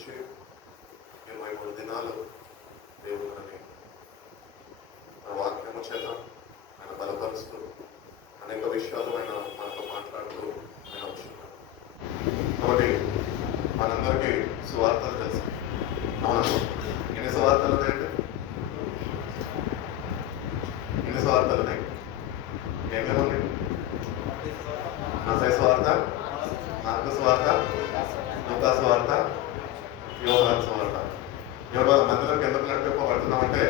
నుంచి 23 దినాలు దేవుడు మనని మన వాక్యము చేత ఆయన బలపరుస్తూ అనేక విషయాలు ఆయన మనతో మాట్లాడుతూ ఆయన వచ్చినారు. కాబట్టి మనందరికీ సువార్తలు తెలుసు. అవునా? ఎన్ని సువార్తలు ఉన్నాయండి? ఎన్ని సువార్తలు ఉన్నాయి? ఏమేమి ఉన్నాయి? మత్తయి సువార్త, మార్కు సువార్త, లూకా సువార్త, యోహాను సువార్త. యోహాను మందిరం ఎందుకు నడిపింపబడుతున్నామంటే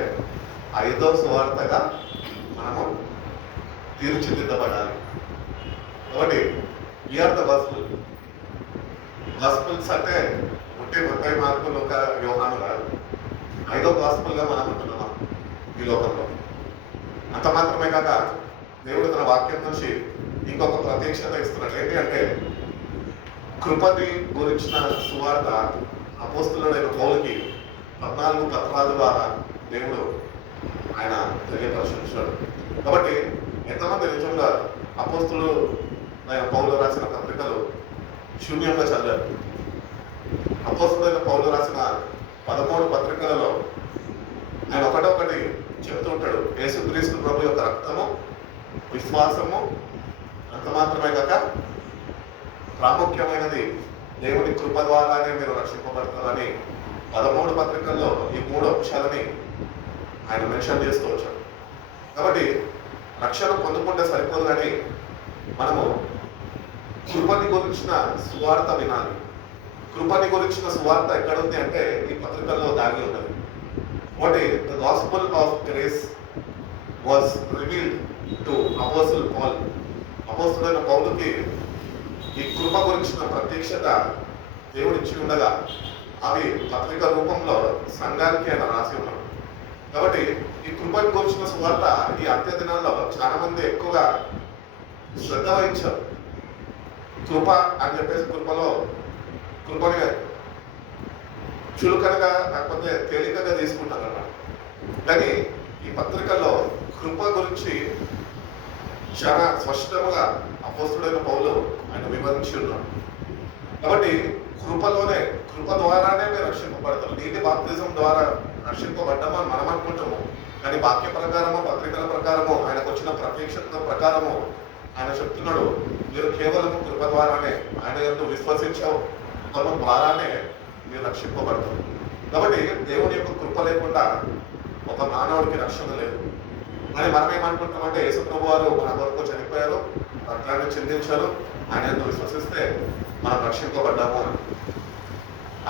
5వ సువార్తగా మనము తీర్చిదిద్దబడాలి. కాబట్టి వీఆర్ ద గాస్పుల్. గాస్పుల్స్ అంటే ఉంటే మత్తయి, మార్కు, లూకా, యోహాను కాదు. 5వ గాస్పుల్గా మనం ఉంటున్నాం ఈ లోకంలో. అంత మాత్రమే కాక దేవుడు తన వాక్యం నుంచి ఇంకొక ప్రత్యక్షత ఇస్తున్నాడు. ఏంటి అంటే కృపని గురించిన సువార్త అపోస్తులుడైన పౌలుకి 14 పత్రాల ద్వారా దేవుడు ఆయన తెలియపరచుంచాడు. కాబట్టి ఎంతమంది నిజంగా అపోస్తులు పౌలు రాసిన పత్రికలు శూన్యంగా చదివారు? అపోస్తులైన పౌలు రాసిన 13 పత్రికలలో ఆయన ఒకటొకటి చెప్తూ ఉంటాడు. యేసుక్రీస్తు ప్రభు యొక్క రక్తము, విశ్వాసము, అంత మాత్రమే కాక ప్రాముఖ్యమైనది దేవుని కృప ద్వారానే మీరు రక్షింపబడతారని 13 పత్రికల్లో ఈ 3 అంశాలని ఆయన మెన్షన్ చేస్తూ వచ్చాడు. కాబట్టి రక్షణ పొందుకుంటే సరిపోదు, కానీ మనము కృపని గురించిన సువార్త వినాలి. కృపని గురించిన సువార్త ఎక్కడుంది అంటే ఈ పత్రికల్లో దాగి ఉన్నది. ఒకటి, the gospel of grace was revealed to apostle Paul. అపోస్తులైన పౌలుకి ఈ కృప గురించిన ప్రత్యక్షత దేవుడు ఇచ్చి ఉండగా అవి పత్రిక రూపంలో సంఘానికి ఆయన రాసి ఉన్నాడు. కాబట్టి ఈ కృపని గురించిన సువార్త ఈ అంత్య దినాల్లో చాలా మంది ఎక్కువగా శ్రద్ధ వహించారు. కృప అని చెప్పేసి కృపని చులకనగా లేకపోతే తేలికగా తీసుకుంటారు అన్నమాట. కానీ ఈ పత్రికల్లో కృప గురించి చాలా స్పష్టంగా అపోస్తుడైన పౌలు ఆయన వివరించి ఉన్నాడు. కాబట్టి కృప ద్వారానే మీరు రక్షింపబడతారు. నీటి బాప్తిజం ద్వారా రక్షింపబడ్డామని మనం అనుకుంటాము. కానీ వాక్య ప్రకారము, పత్రికల ప్రకారము, ఆయనకు వచ్చిన ప్రత్యక్షత ప్రకారము ఆయన చెప్తున్నాడు, మీరు కేవలం కృప ద్వారానే, ఆయన ఎందుకు విశ్వసించావు ద్వారానే మీరు రక్షింపబడతారు. కాబట్టి దేవుని యొక్క కృప లేకుండా ఒక మానవుడికి రక్షణ లేదు అని మనం ఏమనుకుంటామంటే యేసు ప్రభు వారు మన కొరకు చనిపోయారు, రక్తాన్ని చిందించారు, ఆయన ఎందుకు విశ్వసిస్తే మనం రక్షింపబడ్డాము అని.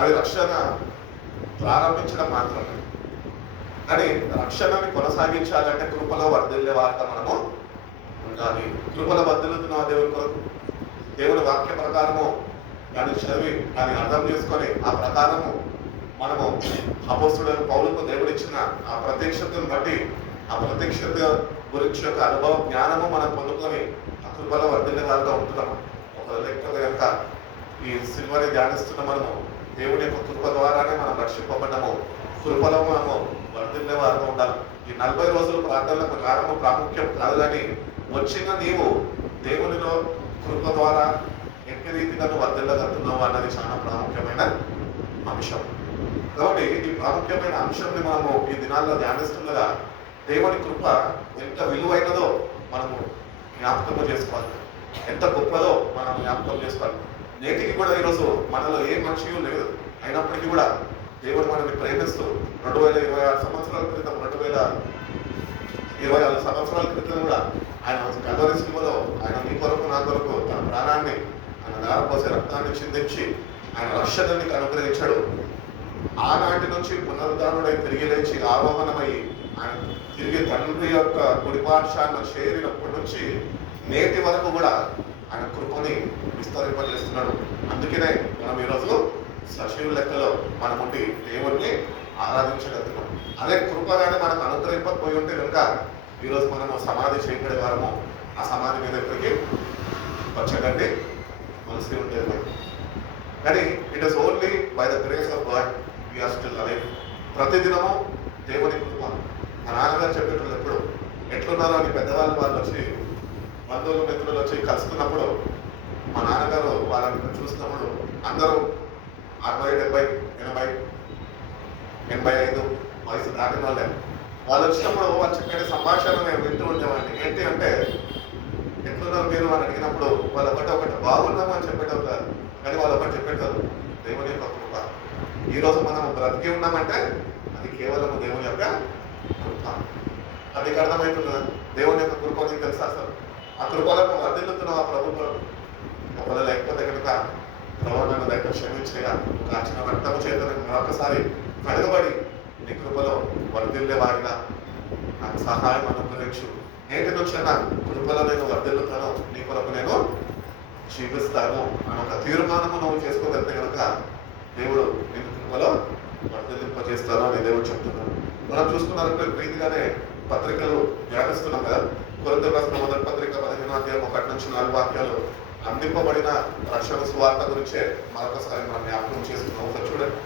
అది రక్షణ ప్రారంభించడం మాత్రమే. కానీ రక్షణని కొనసాగించాలంటే కృపలో వర్ధిల్లే వారిగా మనము ఉండాలి. కృపలో వర్ధిల్లుతున్న దేవుని కొరకు దేవుని వాక్య ప్రకారము దాన్ని చదివి దాన్ని అర్థం చేసుకొని ఆ ప్రకారము మనము అపోస్తుడైన పౌలుకు దేవుడు ఇచ్చిన ఆ ప్రత్యక్షతను బట్టి ఆ ప్రత్యక్షత గురించి యొక్క అనుభవ జ్ఞానము మనం పొందుకొని ఆ కృపలో వర్ధిల్లే వారిగా ఉంటున్నాము. ఒక లేకపోతే కనుక ఈ సిల్వని ధ్యానిస్తున్న మనము దేవుని యొక్క కృప ద్వారానే మనం రక్షింపబడ్డాము. కృపలో మనము వర్ధిల్లే వారిగా ఉండాలి. ఈ 40 రోజుల ప్రార్థనలకు కారణము ప్రాముఖ్యం కాదు, కానీ వచ్చిన నీవు దేవునిలో కృప ద్వారా ఎట్టి రీతిగా వర్ధిల్లగలుగుతున్నావు అన్నది చాలా ప్రాముఖ్యమైన అంశం. కాబట్టి ఈ ప్రాముఖ్యమైన అంశాన్ని మనము ఈ దినాల్లో ధ్యానిస్తుండగా దేవుని కృప ఎంత విలువైనదో మనము జ్ఞాపకం చేసుకోవాలి, ఎంత గొప్పదో మనం జ్ఞాపకం చేసుకోవాలి. నేటికి కూడా ఈరోజు మనలో ఏ మనిషి లేదు, అయినప్పటికీ కూడా దేవుడు మనల్ని ప్రేమిస్తూ 2026 సంవత్సరాల క్రితం 2026 సంవత్సరాల క్రితం కూడా ఆయన కల్వరి సిలువలో ఆయన నీ కొరకు నా కొరకు తన ప్రాణాన్ని ఆయన దారపోసే రక్తాన్ని చిందించి ఆయన రక్షణని అనుగ్రహించాడు. ఆనాటి నుంచి పునరుద్ధానుడై తిరిగి లేచి ఆరోహణమై ఆయన తిరిగి తండ్రి యొక్క కుడిపార్శ్వాన చేరినప్పటి నుంచి నేటి వరకు కూడా ఆయన కృపని విస్తరింపజేస్తున్నాడు. అందుకనే మనం ఈరోజు సజీవ లెక్కలో మనం ఉండి దేవుణ్ణి ఆరాధించగలుగుతున్నాం. అదే కృపగానే మనకు అనుగ్రహింపకపోయి ఉంటే కనుక ఈరోజు మనము సమాధి చేయబడే వారము ఆ సమాధి మీద ఎప్పటికీ వచ్చగండి మనసి ఉండేది. కానీ it is only by the grace of God we're still alive. ప్రతిదినము దేవుని కృప. మా నాన్నగారు చెప్పేటప్పుడు ఎప్పుడు ఎట్లున్నారో అని వాళ్ళు వచ్చి బంధువులు మిత్రులు వచ్చి కలుసుకున్నప్పుడు మా నాన్నగారు వాళ్ళని చూసినప్పుడు అందరూ 60, 70 80, 85 వయసు దాటిన వాళ్ళే. వాళ్ళు వచ్చినప్పుడు వాళ్ళు చక్కటి సంభాషణ నేను వింటూ ఉండేవాడిని. ఏంటి అంటే, ఎట్లున్నారు మీరు అని అడిగినప్పుడు వాళ్ళు ఒకటి బాగున్నాము అని చెప్పేటప్పుడు కాదు, కానీ వాళ్ళు ఒకటి చెప్పేటారు, దేవుని యొక్క కృప. ఈరోజు మనం బ్రతికి ఉన్నామంటే అది కేవలం దేవుని యొక్క కృప. అది అర్థమవుతుందా? దేవుని యొక్క కృప నీకు తెలుసా? అసలు ఆ కృపలను వర్ధిల్లుతున్న ఆ ప్రభుత్వం ఒకవేళ లేకపోతే కనుక ప్రవణను దగ్గర క్షమించగా కాచిన రక్తము చేత మరొకసారి కడగబడి నీ కృపలో వర్ధిల్లే వారిగా నాకు సహాయం అనుగ్రహించు. నేటి నుంచి కృపలో నేను వర్ధిల్లుతాను, నీ కొరకు నేను జీవిస్తాను అని ఒక తీర్మానము నువ్వు చేసుకోగలిగితే కనుక దేవుడు నేను కృపలో వర్ధిల్లింపజేస్తాను అని దేవుడు చెప్తున్నాను. మనం చూసుకున్నారంటే ప్రీతిగానే పత్రికలు ధ్యానిస్తున్నాం కదా. కొరింథీయులకు రాసిన మొదటి పత్రిక 15వ అధ్యాయం 1-4 వాక్యాలు అందింపబడిన రక్షణ సువార్త గురించే మరొకసారి మనం జ్ఞాపకం చేసుకున్నాం. ఒకసారి చూడండి.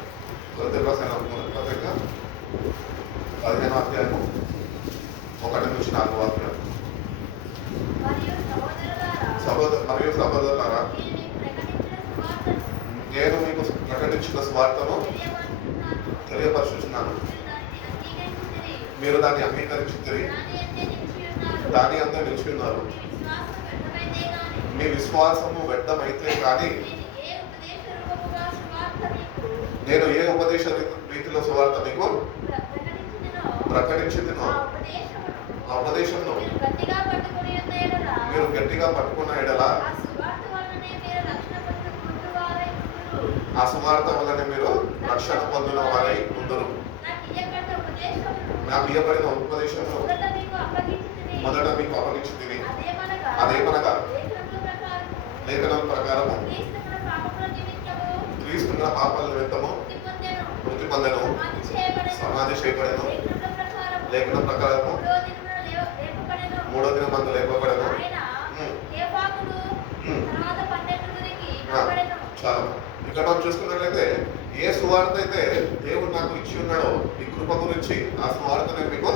కొరింథీయులకు రాసిన మొదటి పత్రిక 15వ అధ్యాయము 1-4 వాక్యాలు. మరియు సహోదరులారా, నేను మీకు ప్రకటించిన సువార్తను తెలియపరుచుచున్నాను. మీరు దాన్ని అంగీకరించుతారు, దాని అంతా నిలిచి ఉన్నారు. మీ విశ్వాసము వ్యర్థమైతే కానీ నేను ఏ ఉపదేశ రీతిలో సువార్త మీకు ప్రకటించుతున్నా ఆ ఉపదేశంలో మీరు గట్టిగా పట్టుకున్న ఎడల ఆ సువార్త వల్లనే మీరు రక్షణ పొందిన వారై ఉందరు. నాకు ఇవ్వబడిన ఉపదేశంలో మొదట మీకు అప్పగించింది అదేమనగా లేఖనం ప్రకారము క్రీస్తు పాపాల నిమిత్తము మృతి పొందెను, సమాధి చేయబడెను, లేఖనం ప్రకారము 3వ దినమందు లేపబడెను. చాలా ఇక్కడ మనం చూసుకున్నట్లయితే ఏ సువార్త అయితే దేవుడు నాకు ఇచ్చి ఉన్నాడో ఈ కృప గురించి ఆ సువార్త నేను మీకు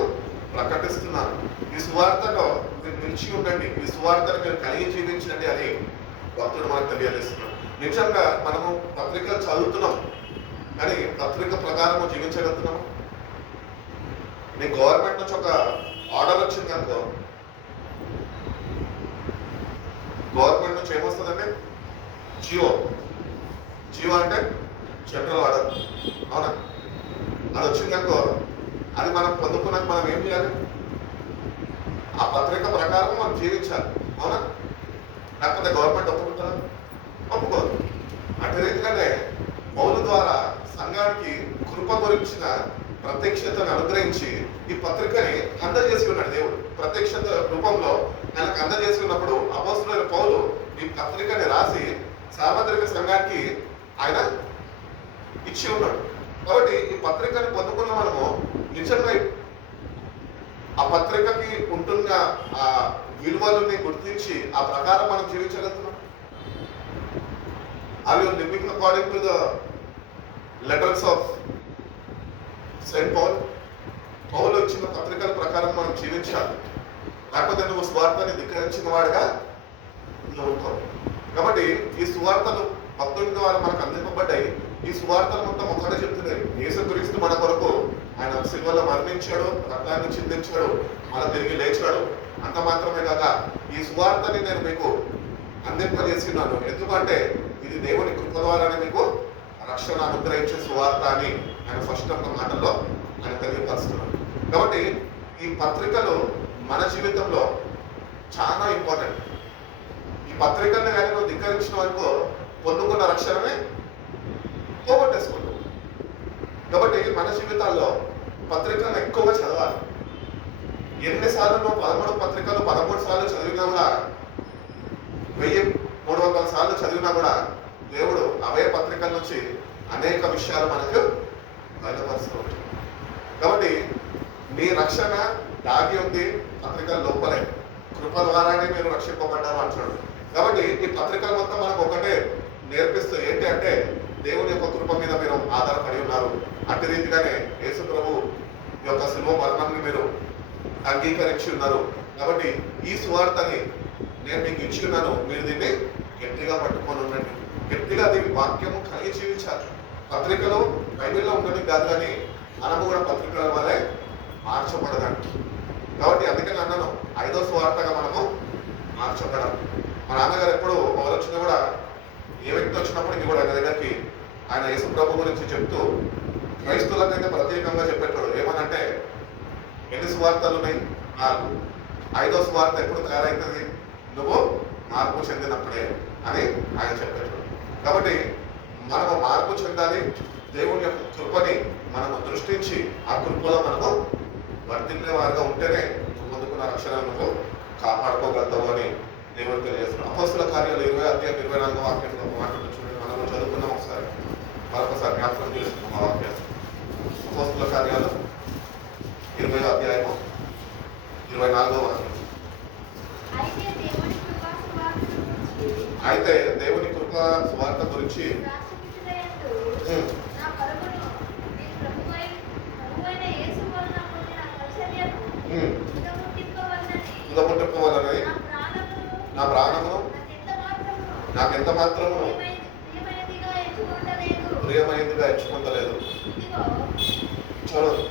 ప్రకటిస్తున్నాను. ఈ సువార్తలో మీరు నిలిచి ఉండండి, ఈ సువార్తను మీరు కలిగి జీవించండి అని భక్తుడు మనకు తెలియజేస్తున్నాడు. నిజంగా మనము పత్రికలు చదువుతున్నాం, కానీ పత్రిక ప్రకారము జీవించగలుగుతున్నాము. నీ గవర్నమెంట్ నుంచి ఒక ఆర్డర్ వచ్చింది అనుకో, గవర్నమెంట్ నుంచి ఏమొస్తుందండి? జియో అంటే జనరల్ ఆర్డర్, అవునా? అది వచ్చిందనుకో, అది మనం పొందుకున్నాక మనం ఏం చేయాలి? ఆ పత్రిక ప్రకారం మనం జీవించాలి, అవునా? లేకపోతే గవర్నమెంట్ ఒప్పుకుంటారా? ఒప్పుకోదు. అటు రీతిగానే పౌలు ద్వారా సంఘానికి కృప గురించిన ప్రత్యక్షతను అనుగ్రహించి ఈ పత్రికని అందజేసి ఉన్నాడు దేవుడు. ప్రత్యక్షత రూపంలో ఆయనకు అందజేసుకున్నప్పుడు అపోస్తలుడైన పౌలు ఈ పత్రికని రాసి సార్వత్రిక సంఘానికి ఆయన ఇచ్చి ఉన్నాడు. కాబట్టి ఈ పత్రికని పొందుకున్న మనము నిజంగా ఆ పత్రికకి ఉంటున్న ఆ విలువలని గుర్తించి ఆ ప్రకారం మనం జీవించగలుగుతున్నాం. Are you living according to the letters of Saint Paul? పౌలు ఇచ్చిన పత్రికల ప్రకారం మనం జీవించాలి, లేకపోతే నువ్వు స్వార్థాన్ని ధిక్కరించిన వాడుగా నువ్వు ఉంటావు. కాబట్టి ఈ సువార్తలు భక్తుల ద్వారా మనకు అందింపబడ్డాయి. ఈ సువార్తలు మొత్తం ఒకటే చెప్తున్నాయి, యేసుక్రీస్తు మన కొరకు ఆయన శిలువలో మరణించాడు, రక్తాన్ని చిందించాడు, మన తిరిగి లేచాడు. అంత మాత్రమే కాక ఈ సువార్తని నేను మీకు అందింపజేస్తున్నాను, ఎందుకంటే ఇది దేవుని కృప ద్వారానే మీకు రక్షణ అనుగ్రహించే సువార్త అని ఆయన ఫస్ట్ ఒక మాటల్లో ఆయన తెలియపరుస్తున్నాడు. కాబట్టి ఈ పత్రికలు మన జీవితంలో చాలా ఇంపార్టెంట్. ఈ పత్రికల్ని కానీ నువ్వు ధిక్కరించిన వరకు పొందుకున్న రక్షణనే పోగొట్టేసుకుంటావు. కాబట్టి మన జీవితాల్లో పత్రికలను ఎక్కువగా చదవాలి. ఎన్నిసార్లు నువ్వు 13 పత్రికలు 13 సార్లు చదివినా కూడా, 1300 సార్లు చదివినా కూడా దేవుడు అవే పత్రికల నుంచి అనేక విషయాలు మనకు బయలుపరుస్తుంది. కాబట్టి మీ రక్షణ దాగి ఉంది పత్రికల లోపలే, కృప ద్వారానే మీరు రక్షింపబడ్డారు అంటున్నాడు. కాబట్టి ఈ పత్రికలు మొత్తం మనకు ఒకటే నేర్పిస్తూ ఏంటి అంటే దేవుని యొక్క కృప మీద మీరు ఆధారపడి ఉన్నారు. అట్టి రీతిగానే యేసు ప్రభు యొక్క శిలువ మరణాన్ని మీరు అంగీకరించి ఉన్నారు. కాబట్టి ఈ సువార్తని నేను మీకు ఇచ్చి ఉన్నాను, మీరు దీన్ని గట్టిగా పట్టుకొని ఉండండి. గట్టిగా దీని వాక్యము కలిగి జీవించాలి. పత్రికలు బైబిల్లో ఉండడం కాదు, కానీ మనము కూడా పత్రికల వల్లే మార్చబడదానికి. కాబట్టి అందుకని అన్నాను, 5వ సువార్తగా మనము మార్చబడాలి. మా నాన్నగారు ఎప్పుడు ఎవరు వచ్చినా కూడా, ఏ వ్యక్తి వచ్చినప్పటికీ కూడా ఆయన దగ్గరికి ఆయన యేసు ప్రభు గురించి చెప్తూ క్రైస్తవులకైతే ప్రత్యేకంగా చెప్పేటాడు. ఏమనంటే, ఎన్ని సువార్తలు ఉన్నాయి? 4. 5వ సువార్త ఎప్పుడు తయారవుతుంది? నువ్వు మార్పు చెందినప్పుడే అని ఆయన చెప్పాడు. కాబట్టి మనము మార్పు చెందాలి. దేవుని యొక్క కృపని మనము దృష్టించి ఆ కృపలో మనము వర్ధిల్లే వారిగా ఉంటేనే నువ్వు పొందుకున్న రక్షణను నువ్వు కాపాడుకోగలుగుతావు అని దేవుడు తెలియజేస్తున్నాడు. అపోస్తుల కార్యాలు 20-24 వాక్యంలో మాట్లాడుతూ చూడండి. మనము చదువుకున్నాం ఒకసారి, మరొకసారి జ్ఞాపకం చేసుకున్నాం ఆ వాక్యాన్ని. అపోస్తుల కార్యాలు 20-24 వాక్యం. అయితే దేవుని కృపా సువార్త గురించి నా ప్రాణమును నాకెంత మాత్రము ప్రియమైనదిగా ఎంచుకుంటలేదు. చదువు.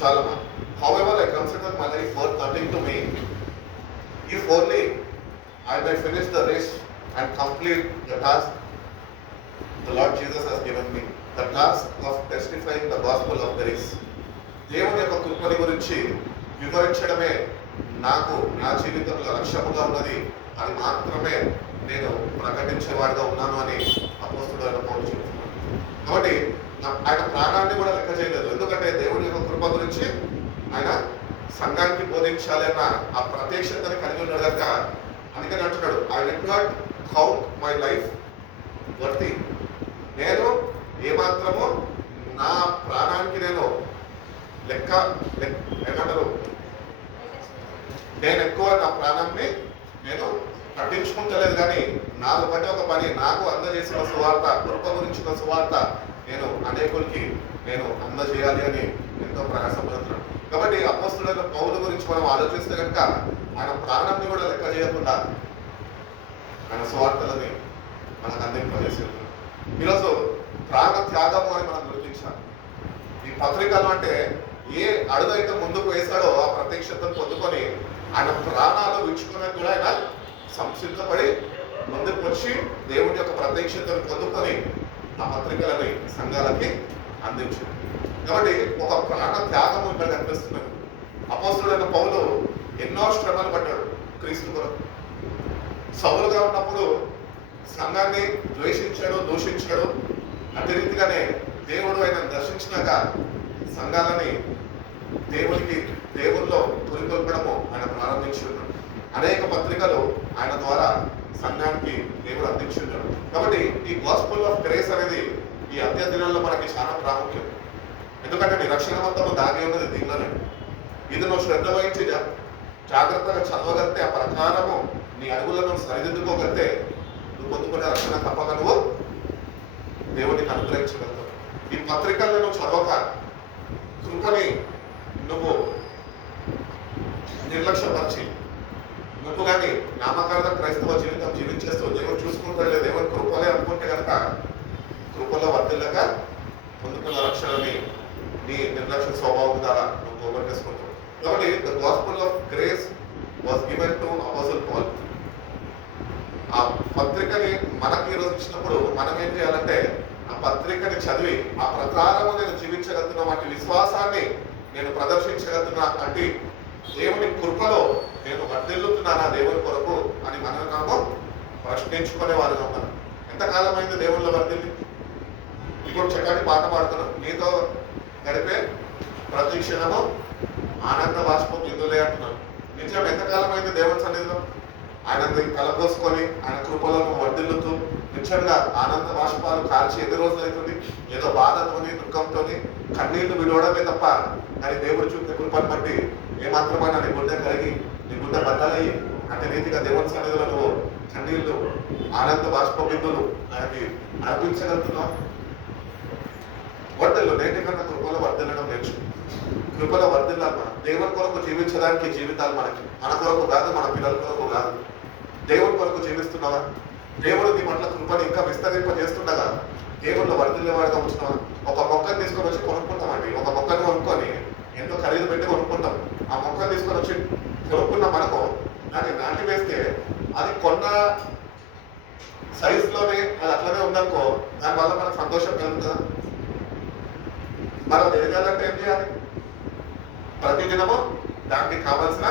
చాలా. However, I consider my life worth nothing to me if only I may finish the race and complete the task the Lord Jesus has given me, the task of testifying the gospel of grace. దేవుని యొక్క కృపని గురించి వివరించడమే నాకు నా జీవితంలో లక్ష్యముగా ఉన్నది, అది మాత్రమే నేను ప్రకటించేవాడిగా ఉన్నాను అని అపోస్తలుడు అయిన పౌలు చెప్తున్నాడు. కాబట్టి ఆయన ప్రాణాన్ని కూడా లెక్క చేయలేదు. ఎందుకంటే దేవుని యొక్క కృప గురించి ఆయన సంఘానికి బోధించాలి అన్న ఆ ప్రత్యక్షతని కలిగి ఉన్నాడు కనుక అందుకని అంటున్నాడు, I did not count my life worthy. నేను ఏమాత్రము నా ప్రాణానికి నేను ఏమంటారు, నేను ఎక్కువ నా ప్రాణాన్ని నేను పట్టించుకుంటలేదు. కానీ నాకు బట్టి ఒక పని, నాకు అందజేసిన సువార్త, కృప గురించిన సువార్త నేను అనేకులకి నేను అందజేయాలి అని ఎంతో ప్రయాసపడుతున్నాను. కాబట్టి అపోస్తలుడైన పౌలు గురించి మనం ఆలోచిస్తే కనుక ఆయన ప్రాణాన్ని కూడా లెక్క చేయకుండా ఆయన సువార్తలని మనకు అందింపజేసేది. ఈరోజు ప్రాణ త్యాగము అని మనం గుర్తించాలి. ఈ పత్రికలు అంటే ఏ అడుగైతే ముందుకు వేశాడో ఆ ప్రత్యక్షతను పొందుకొని ఆయన ప్రాణాలు విచ్చుకున్నది కూడా ఆయన సంసిద్ధపడి ముందుకు వచ్చి దేవుడి యొక్క ప్రత్యక్షతను పొందుకొని ఆ పత్రికలని సంఘాలకి అందించింది. కాబట్టి ఒక ప్రాణ త్యాగము ఇక్కడ కనిపిస్తున్నది. అపోస్తలుడైన పౌలు ఎన్నో శ్రమలు పడ్డాడు క్రీస్తు కొరకు. సౌలుగా ఉన్నప్పుడు సంఘాన్ని ద్వేషించాడు, దూషించాడు. అదే రీతిగానే దేవుడు ఆయన దర్శించినాక సంఘాలని దేవుల్లో పురికొల్పడము ఆయన ప్రారంభించి ఉన్నాడు. అనేక పత్రికలు ఆయన ద్వారా సంఘానికి దేవుడు అందించి ఉన్నాడు. కాబట్టి ఈ గాస్పెల్ ఆఫ్ గ్రేస్ అనేది ఈ అంత్య దినాల్లో మనకి చాలా ప్రాముఖ్యం. ఎందుకంటే నీ రక్షణ మొత్తము దాగి ఉన్నది దీనిలోనే. ఇది నువ్వు శ్రద్ధ వహించి జాగ్రత్తగా చదవగలితే, ఆ ప్రకారము నీ అడుగులను సరిదిద్దుకోగలితే నువ్వు పొందుకునే రక్షణ తప్పక నువ్వు దేవుడికి అనుగ్రహించగలుగుతావు. ఈ పత్రికలను నువ్వు చదవక కృపని నువ్వు నిర్లక్ష్యపరిచి నువ్వు కానీ నామకార్థ క్రైస్తవ జీవితం జీవించేస్తూ దేవుడు చూసుకుంటాడే, దేవుని కృపలే అనుకుంటే కనుక కృపలో వర్తిల్లక పొందుకున్న రక్షణని నీ నిర్లక్ష్య స్వభావం ద్వారా నువ్వు పోగొట్టేసుకుంటావు. కాబట్టి the gospel of grace was given to apostle Paul. ఆ పత్రికని మనకి ఈరోజు ఇచ్చినప్పుడు మనం ఏం చేయాలంటే ఆ పత్రికని చదివి ఆ ప్రకారము నేను జీవించగలుగుతున్న వాటి విశ్వాసాన్ని నేను ప్రదర్శించగలుగుతున్నా అంటే దేవుని కృపలో నేను వర్ధిల్లుతున్నానా దేవుని కొరకు అని మనము ప్రశ్నించుకునే వారుగా ఉన్నాను. ఎంతకాలం అయింది దేవుళ్ళ వర్ధిల్లి? ఇప్పుడు చక్కటి పాట పాడుతున్నాం, నీతో గడిపే ప్రతి క్షణము ఆనంద బాష్పం ఇందులే అంటున్నాను. నిజం ఎంతకాలం అయింది దేవుని సన్నిధిలో ఆయన కలపోసుకొని ఆయన కృపలను వర్ధిల్లుతూ నిజంగా ఆనంద బాష్పాలు కాల్చి ఎన్ని రోజులు అవుతుంది? ఏదో బాధతోని దుఃఖంతోని కన్నీళ్లు విడవడమే తప్ప కానీ దేవుడు చూపే కృపను బట్టి ఏమాత్రమైనా నీ గుండె కలిగి నీ గుండె బద్దలయ్యి అంటే రీతిగా దేవుని సన్నిధిలో నువ్వు కన్నీళ్లు ఆనంద బాష్ప బిందులు ఆయనకి అర్పించగలుగుతున్నావు. వర్ధిల్లు, నేటి కన్నా కృపలో వర్ధిల్లడం నేర్చు. కృపలో వర్ధిల్లాలి. మనం దేవుని కొరకు జీవించడానికి జీవితాలు మనకి, మన కొరకు కాదు, మన పిల్లల కొరకు కాదు. దేవుని కొరకు జీవిస్తున్నావా? దేవుడు నీ పట్ల కృపను ఇంకా విస్తరింపజేస్తుండగా దేవుళ్ళు వర్ధిల్లేవాడుగా ఉంచుతున్నావా? ఒక మొక్కను తీసుకొని వచ్చి కొనుక్కుంటామండి. ఒక మొక్కను కొనుక్కొని ఎంతో ఖరీదు పెట్టి కొనుక్కుంటాం. ఆ మొక్కను తీసుకొని వచ్చి కొనుక్కున్న మనకు దాన్ని నాటి వేస్తే అది కొన్న సైజులోనే అది అట్లనే ఉందనుకో, దానివల్ల మనకు సంతోషం కలుగుతుందా? మనం ఎదగాలంటే ఏం చేయాలి? ప్రతిదినము దానికి కావాల్సిన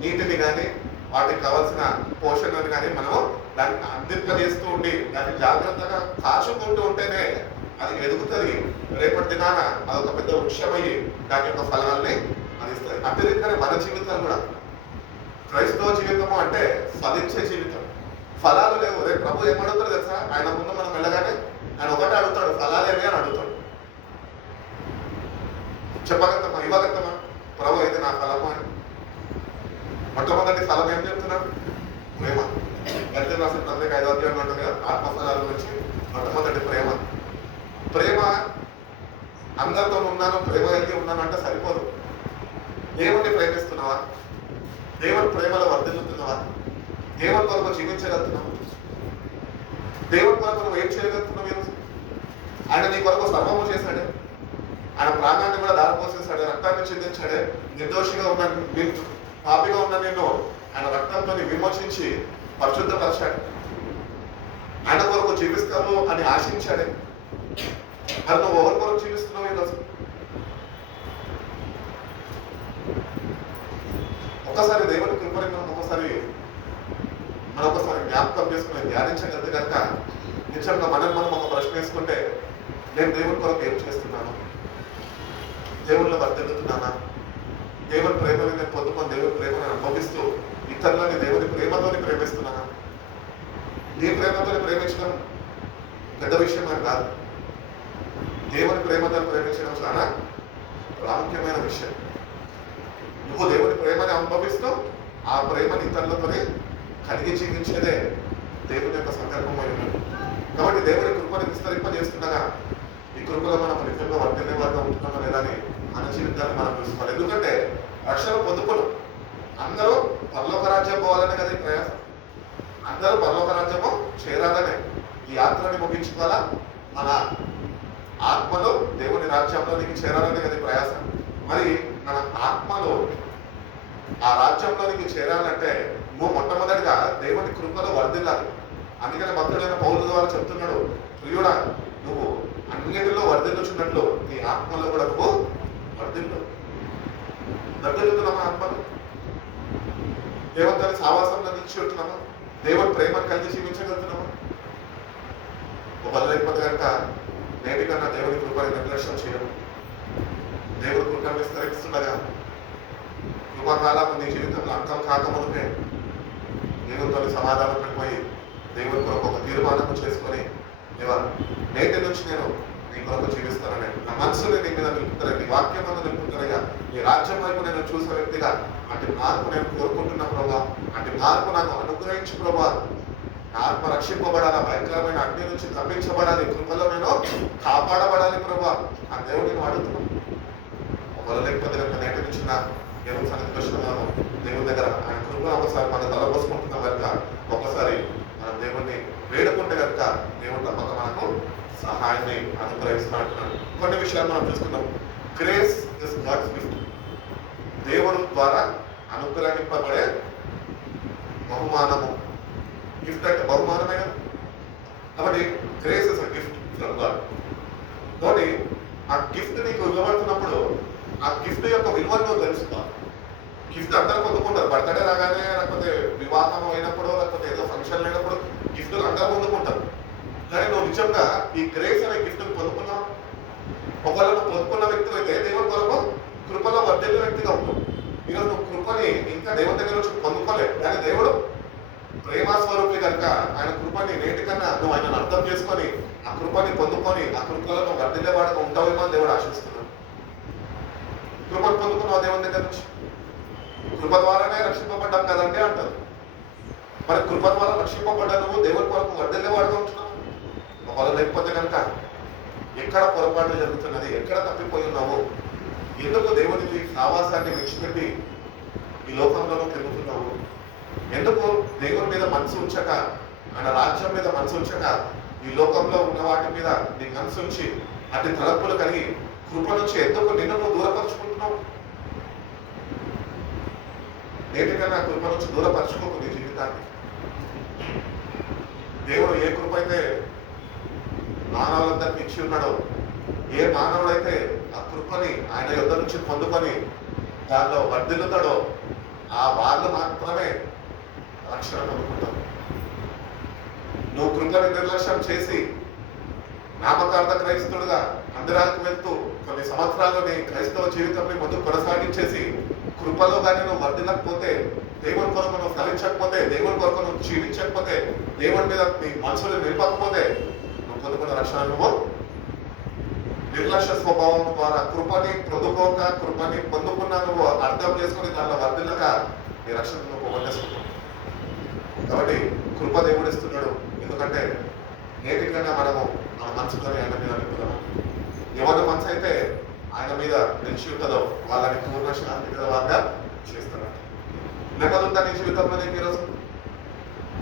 నీటిని కానీ వాటికి కావాల్సిన పోషణను కానీ మనము దాన్ని అందింపజేస్తూ ఉండి దాన్ని జాగ్రత్తగా కాచుకుంటూ ఉంటేనే అది ఎదుగుతుంది. రేపటి దినాన అదొక పెద్ద వృక్షమయ్యి దాని యొక్క ఫలాల్ని అందిస్తుంది. అదేవిధంగా మన జీవితాలు కూడా, క్రైస్తవ జీవితము అంటే ఫలించే జీవితం. ఫలాలు లేవు. రేపు ప్రభు ఏమడుగుతాడు తెలుసా? ఆయన ముందు మనం వెళ్ళగానే ఆయన ఒకటే అడుగుతాడు, ఫలాలేవి అని అడుగుతాడు. చెప్పగలుగుతామా? ఇవ్వగలుగుతామా? ప్రభు అయితే నా ఫలము అని. మొట్టమొదటి ఫలం ఏం చెప్తున్నాడు? ప్రేమ. గద్యం రాసిన పత్రిక 5వ అధ్యాయం ఉంటుంది కదా, ఆత్మఫలాల నుంచి మొట్టమొదటి ప్రేమ. ప్రేమ అందరితో ఉన్నాను, ప్రేమ కలిగి ఉన్నాను అంటే సరిపోదు. దేవుణ్ణి ప్రేమిస్తున్నావా? దేవుని ప్రేమలో వర్ధిల్లుతున్నావా? దేవుని కొరకు జీవించగలుగుతున్నావు? దేవుని కొరకు నువ్వు ఏం చేయగలుగుతున్నావు ఈరోజు? ఆయన నీ కొరకు సర్వము చేశాడే. ఆయన ప్రాణాన్ని కూడా దారిపోసేశాడే, రక్తాన్ని చెందించాడే. నిర్దోషిగా ఉన్న పాపిగా ఉన్న నేను ఆయన రక్తంతో విమోచించి పరిశుద్ధపరిచాడు. ఆయన కొరకు జీవిస్తాము అని ఆశించాడే. మరి నువ్వు ఎవరి కొరకు జీవిస్తున్నావు ఈరోజు? ఒక్కసారి దేవుని కృపని మనం ఒకసారి జ్ఞాపకం చేసుకుని ధ్యానించగలిగితే కనుక నిజంగా మనం ఒక ప్రశ్న వేసుకుంటే, నేను దేవుని కొరకు ఏం చేస్తున్నాను? దేవుళ్ళ వర్తిల్లుతున్నానా? దేవుని ప్రేమని నేను పొందుకొని దేవుని ప్రేమను అనుభవిస్తూ ఇతరులని దేవుని ప్రేమతోని ప్రేమిస్తున్నానా? నీ ప్రేమతోని ప్రేమించడం పెద్ద విషయం అని కాదు. దేవుని ప్రేమతో ప్రేమించడం చాలా ప్రాముఖ్యమైన విషయం. నువ్వు దేవుని ప్రేమని అనుభవిస్తూ ఆ ప్రేమని ఇతరులతోనే కలిగి జీవించేదే దేవుని యొక్క సంకల్పమై ఉన్నది. కాబట్టి దేవుని కృపను విస్తరింపజేస్తుండగా ఈ కృపలో మనం నిజంగా వర్తిల్లే వారిగా ఉంటున్నామా లేదా అని మన జీవితాన్ని మనం చూసుకోవాలి. ఎందుకంటే రక్షణ పొందుకున్నాం. అందరూ పరలోక రాజ్యం పోవాలనే కదా ఈ ప్రయాసం. అందరూ పరలోక రాజ్యము చేరాలనే ఈ యాత్రని ముగించుకోవాలా. మన ఆత్మలో దేవుని రాజ్యంలోనికి చేరాలనే కదా ఈ ప్రయాసం. మరి మన ఆత్మలో ఆ రాజ్యంలోనికి చేరాలంటే నువ్వు మొట్టమొదటిగా దేవుని కృపలో వర్ధిల్లాలి. అందుకని భక్తుడైన పౌలు ద్వారా చెప్తున్నాడు, ప్రియుడా నువ్వు అన్నిటిలో వర్ధిల్లుచున్నట్లు నీ ఆత్మలో కూడా నువ్వు వర్ధిల్లుతున్నామా? ఆత్మను దేవుని సావాసంలో నిలిచి ఉంటున్నామా? దేవుని ప్రేమను కలిగి జీవించగలుగుతున్నామా? ఒకళ్ళు లేకపోతే కనుక నేటి కన్నా దేవుని కృపని నిర్లక్ష్యం చేయడం. దేవుడి కృపను విస్తరిస్తుండగా కృపకాలం నీ జీవితంలో అంతం కాకముందే దేవునితో సమాధానం పడిపోయి దేవుని కొరకు ఒక తీర్మానం చేసుకొని, దేవా నేటి నుంచి నేను నీ కొరకు జీవిస్తానని నా మనసుని నీ మీద నిలుపుతాను, నీ వాక్యం మీద నిలుపుతానయ్యా, నీ రాజ్యం వైపు నేను చూసే వ్యక్తిగా అటు మార్పు నేను కోరుకుంటున్నా ప్రభా. అటు మార్పు నాకు అనుగ్రహించు ప్రభా. నా ఆత్మ రక్షింపబడాలి, భయంకరమైన అగ్ని నుంచి తప్పించబడాలి, కృపలో నేను కాపాడబడాలి ప్రభా. ఆ దేవుడు నేను అడుగుతున్నాను. ఒకవేళ లేకపోతే కనుక నేటి నుంచి నా దేవుని సన్నిధికి వచ్చినాము దేవుని దగ్గర ఆయన కృపను ఒకసారి మన తలపోసుకుంటున్నాం కనుక ఒక్కసారి మనం దేవుణ్ణి వేడుకుంటే కనుక దేవుడు తప్పక మనకు సహాయాన్ని అనుగ్రహిస్తున్నట్టున్నాడు. కొన్ని విషయాలు మనం చూసుకున్నాం. Grace is God's gift. దేవుడు ద్వారా అనుగ్రహింపబడే బహుమానము. గిఫ్ట్ అంటే బహుమానమే కదా. కాబట్టి grace is a gift from God. కాబట్టి ఆ గిఫ్ట్ నీకు ఇవ్వబడుతున్నప్పుడు ఆ గిఫ్ట్ యొక్క విలువను నువ్వు తెలుసుకోవాలి. గిఫ్ట్ అందరూ పొందుకుంటారు. బర్త్డే రాగానే, లేకపోతే వివాహం అయినప్పుడు, లేకపోతే ఏదో ఫంక్షన్ అయినప్పుడు గిఫ్ట్లు అందరూ పొందుకుంటారు. కానీ నువ్వు నిజంగా ఈ గ్రేస్ అనే గిఫ్ట్ని పొందుకున్నావు. ఒకవేళ నువ్వు పొందుకున్న వ్యక్తులు అయితే దేవుని కొరకు కృపలో వర్ధిల్లే వ్యక్తిగా ఉంటావు. ఈరోజు నువ్వు కృపని ఇంకా దేవుని దగ్గర నుంచి పొందుకోలేదు. కానీ దేవుడు ప్రేమస్వరూపి కనుక ఆయన కృపని నేటికన్నా నువ్వు ఆయనను అర్థం చేసుకొని ఆ కృపని పొందుకొని ఆ కృపలో నువ్వు వర్ధిల్లేవాడుగా ఉంటావేమో అని దేవుడు ఆశిస్తున్నాడు. కృపను పొందుకున్నావు దేవుని దగ్గర నుంచి. కృప ద్వారానే రక్షింపబడ్డాం కదండి అంటారు. మరి కృప ద్వారా రక్షింపబడ్డా నువ్వు దేవుని కొరకు వర్ధిల్లేవాడుగా ఉంటున్నావు. ఒకవేళ లేకపోతే కనుక ఎక్కడ పొరపాటు జరుగుతున్నది, ఎక్కడ తప్పిపోయి ఉన్నావు, ఎందుకు దేవుని సావాసాన్ని విడిచిపెట్టి ఈ లోకంలో తిరుగుతున్నావు, ఎందుకు? దేవుని మీద మనసు ఉంచక, ఆయన రాజ్యం మీద మనసు ఉంచక, ఈ లోకంలో ఉన్న వాటి మీద నీ మనసు ఉంచి అటు తలపులు కలిగి కృప నుంచి ఎందుకు నిన్ను నువ్వు దూరపరుచుకుంటున్నావు? నేటికన్నా కృప నుంచి దూరపరచుకోకు నీ జీవితాన్ని. దేవుడు ఏ కృప అయితే మానవులందరికీ ఇచ్చి ఉన్నాడో, ఏ మానవుడైతే ఆ కృపని ఆయన యుద్ధ నుంచి పొందుకొని దానిలో వర్ధిల్లుతాడో ఆ వాళ్ళు మాత్రమే రక్షణ పొందుకుంటారు. నువ్వు కృపని నిర్లక్ష్యం చేసి నామకార్థ క్రైస్తవుడుగా మందిరాలకు వెళ్తూ కొన్ని సంవత్సరాలు నీ క్రైస్తవ జీవితంలో ముందు కొనసాగించేసి కృపలో కానీ నువ్వు వర్ధిల్లకపోతే, దేవుని కొరకు నువ్వు ఫలించకపోతే, దేవుని కొరకు నువ్వు జీవించకపోతే, దేవుని మీద నీ మనసులు నిలపకపోతే నువ్వు పొందుకున్న రక్షణ నువ్వు నిర్లక్ష్య స్వభావం ద్వారా కృపని పొందుకోక, కృపని పొందుకున్నా నువ్వు అర్థం చేసుకుని దానిలో వర్ధిల్లక నీ రక్షణ నువ్వు పోగొట్టేసుకుంటావు. కాబట్టి కృప దేవుడు ఇస్తున్నాడు. ఎందుకంటే నేటికన్నా మనము మన మనసులోనే ఆయన మీద నిలుపుతాము. ఎవరి మనసు అయితే ఆయన మీద నిలిచి ఉంటుందో వాళ్ళని పూర్ణ శాంతి గలవారుగా చేస్తున్నాడు. నెమ్మదుందా నీ జీవితంలో నీకు ఈరోజు?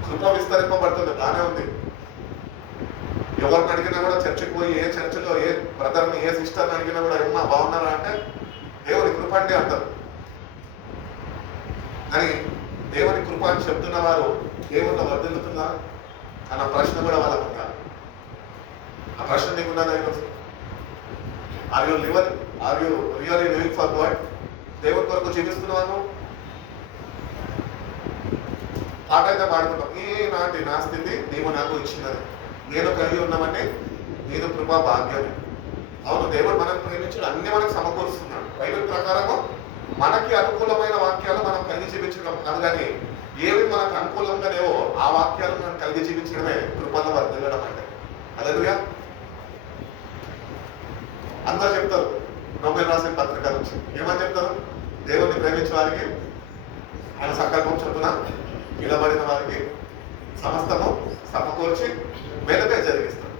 కృప విస్తరింపబడుతుంది, బాగానే ఉంది. ఎవరిని అడిగినా కూడా చర్చకు పోయి ఏ చర్చలో ఏ బ్రదర్ని ఏ సిస్టర్ని అడిగినా కూడా ఏమన్నా బాగున్నారా అంటే దేవుని కృప అంటే అంటారు. కానీ దేవుని కృప అని చెప్తున్న వారు దేవుళ్ళు వర్ధిల్లుతున్నారు అన్న ప్రశ్న కూడా వాళ్ళకు ఉండాలి. ఆ ప్రశ్న నీకున్నదా ఈరోజు? Are you really living for God? దేవుని కొరకు జీవిస్తున్నాను. పాట అయితే పాడుకుంటాం, ఈ నాటి నా స్థితి నీవు నాకు ఇచ్చినది, నేను కలిగి ఉన్నామని నీదు కృపా భాగ్యమే. అవును, దేవుడు మనకు ప్రేమించడం అన్ని మనకు సమకూరుస్తున్నాడు. బైబిల్ ప్రకారము మనకి అనుకూలమైన వాక్యాలు మనం కలిగి జీవించడం కాదు, కానీ ఏవి మనకు అనుకూలంగా లేవో ఆ వాక్యాలు మనం కలిగి జీవించడమే కృపలో వర్ధిల్లడం అంటే. హల్లెలూయా. అందరూ చెప్తారు రోమేలు రాసిన పత్రిక నుంచి ఏమని చెప్తారు? దేవుణ్ణి ప్రేమించే వారికి ఆయన సంకల్పం చొప్పున నిలబడిన వారికి సమస్తము సమకూర్చి మేలుపై జరిగిస్తాడు.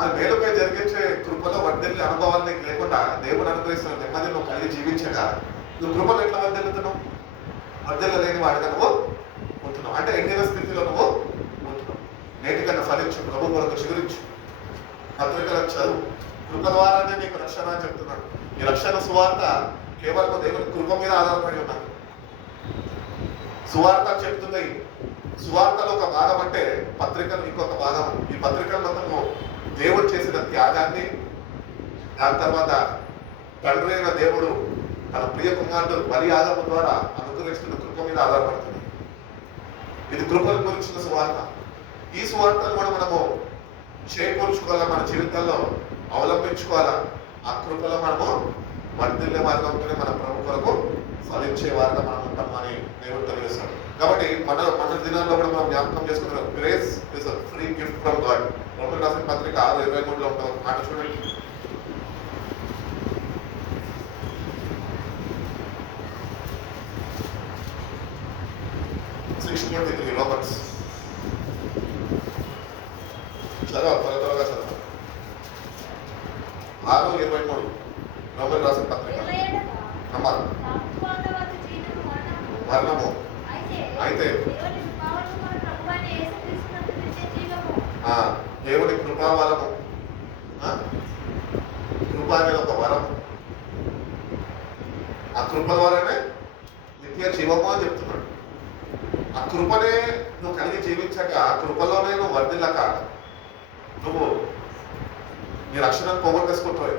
ఆ మేలుపై జరిగించే కృపలో వర్ధిల్లే అనుభవాలు నీకు లేకుండా దేవుడు అనుగ్రహిస్తున్న నెమ్మది నువ్వు కలిగి జీవించక నువ్వు కృపలు ఎట్లా వర్ధిల్లుతున్నావు? వర్ధిల్లలేని వాడిగా నువ్వు ఉంటున్నావు. అంటే ఎండిన స్థితిలో నువ్వు ఉంటున్నావు. నేటికన్నా ఫలించు, ప్రభు కొరకు చిగురించు, పత్రికలకు చదువు. కృప ద్వారానే నీకు రక్షణ అని చెప్తున్నాడు. ఈ రక్షణ సువార్త కేవలం దేవుని కృప మీద ఆధారపడి ఉన్నది. సువార్త చెప్తుంది. సువార్తలో ఒక భాగం అంటే పత్రికలు ఇంకొక భాగం. ఈ పత్రికల మొత్తము దేవుడు చేసిన త్యాగాన్ని, దాని తర్వాత తండ్రి అయిన దేవుడు తన ప్రియ కుమారుడు బలియాగము ద్వారా అనుగ్రహిస్తున్న కృప మీద ఆధారపడుతుంది. ఇది కృపల గురించిన సువార్త. ఈ సువార్తను కూడా మనము చేకూర్చుకోవాలా, మన జీవితంలో అవలంబించుకోవాలా. ఆ కృపలో మనము వర్ధిల్లే వారిగా ఉంటేనే మన ప్రభు కొరకు ఫలించే వారిగా మనం ఉంటామని దేవుడు తెలియజేస్తాడు. కాబట్టి మన దినాల్లో కూడా మనం జ్ఞాపకం చేసుకున్నాం, grace is a free gift from God. Roman రాసిన పత్రిక 6:23లో ఉంటాం. మాట చూడండి. రోమన్స్ చదవ, త్వరగా చదవ. 6:23 రోమన్ రాసిన పత్రిక. మరణము అయితే దేవుని కృపావరము, కృప అనేది ఒక వరం. ఆ కృప ద్వారానే నిత్య జీవము అని చెప్తున్నాడు. ఆ కృపనే నువ్వు కలిగి జీవించక, ఆ కృపలోనే నువ్వు వర్ధిల్లక నువ్వు నీ రక్షణను పోగొట్టేసుకుంటావు.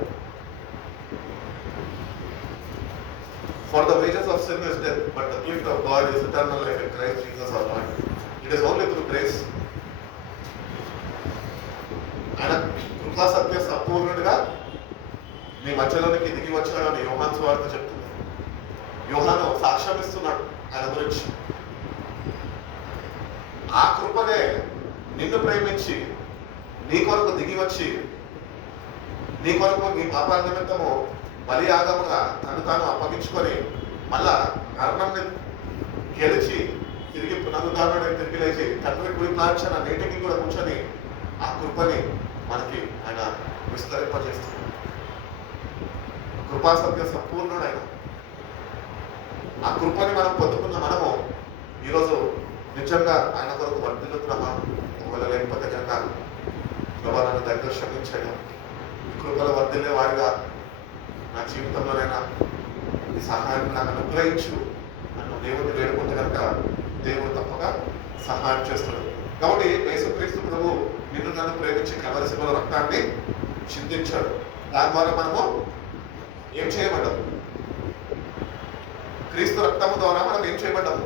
For the wages of sin is death, but the gift of God is eternal life in Christ Jesus our Lord. It is only through grace. ఆయన కృపా సత్య సంపూర్ణుడిగా మీ మధ్యలోనికి దిగి వచ్చాడని యోహాను సువార్త చెప్తుంది. యోహాను సాక్ష్యం ఇస్తున్నాడు ఆయన గురించి. ఆ కృపనే నిన్ను ప్రేమించి నీ కొరకు దిగి వచ్చి, నీ కొరకు నీ పాపాల నిమిత్తము బలియాగముగా తను తాను అప్పగించుకొని మళ్ళా మరణంని గెలిచి తిరిగి పునరుద్ధారణని తిరిగి లేచి తండ్రి కుడి ప్లార్చన నేటికి కూడా కూర్చొని ఆ కృపని మనకి ఆయన విస్తరింపజేస్తున్నాడు. కృపా సత్య సంపూర్ణుడైన ఆ కృపని మనం పొందుకున్న మనము ఈరోజు నిజంగా ఆయన కొరకు వర్ధిల్లుతున్నామా? ఒకవేళ లేకపోతే కనుక ప్రభా నన్ను దగ్గర క్షమించడం, కృపలో వర్ధిల్లే వారిగా నా జీవితంలోనైనా ఈ సహాయం నాకు అనుగ్రహించు నన్ను దేవుడిని వేడుకుంటే కనుక దేవుడు తప్పక సహాయం చేస్తాడు. కాబట్టి యేసుక్రీస్తు ప్రభు నిన్ను నన్ను ప్రేమించి కల్వరి శిలువలో రక్తాన్ని చిందించాడు. దాని ద్వారా మనము ఏం చేయబడ్డాము? క్రీస్తు రక్తము ద్వారా మనం ఏం చేయబడ్డాము?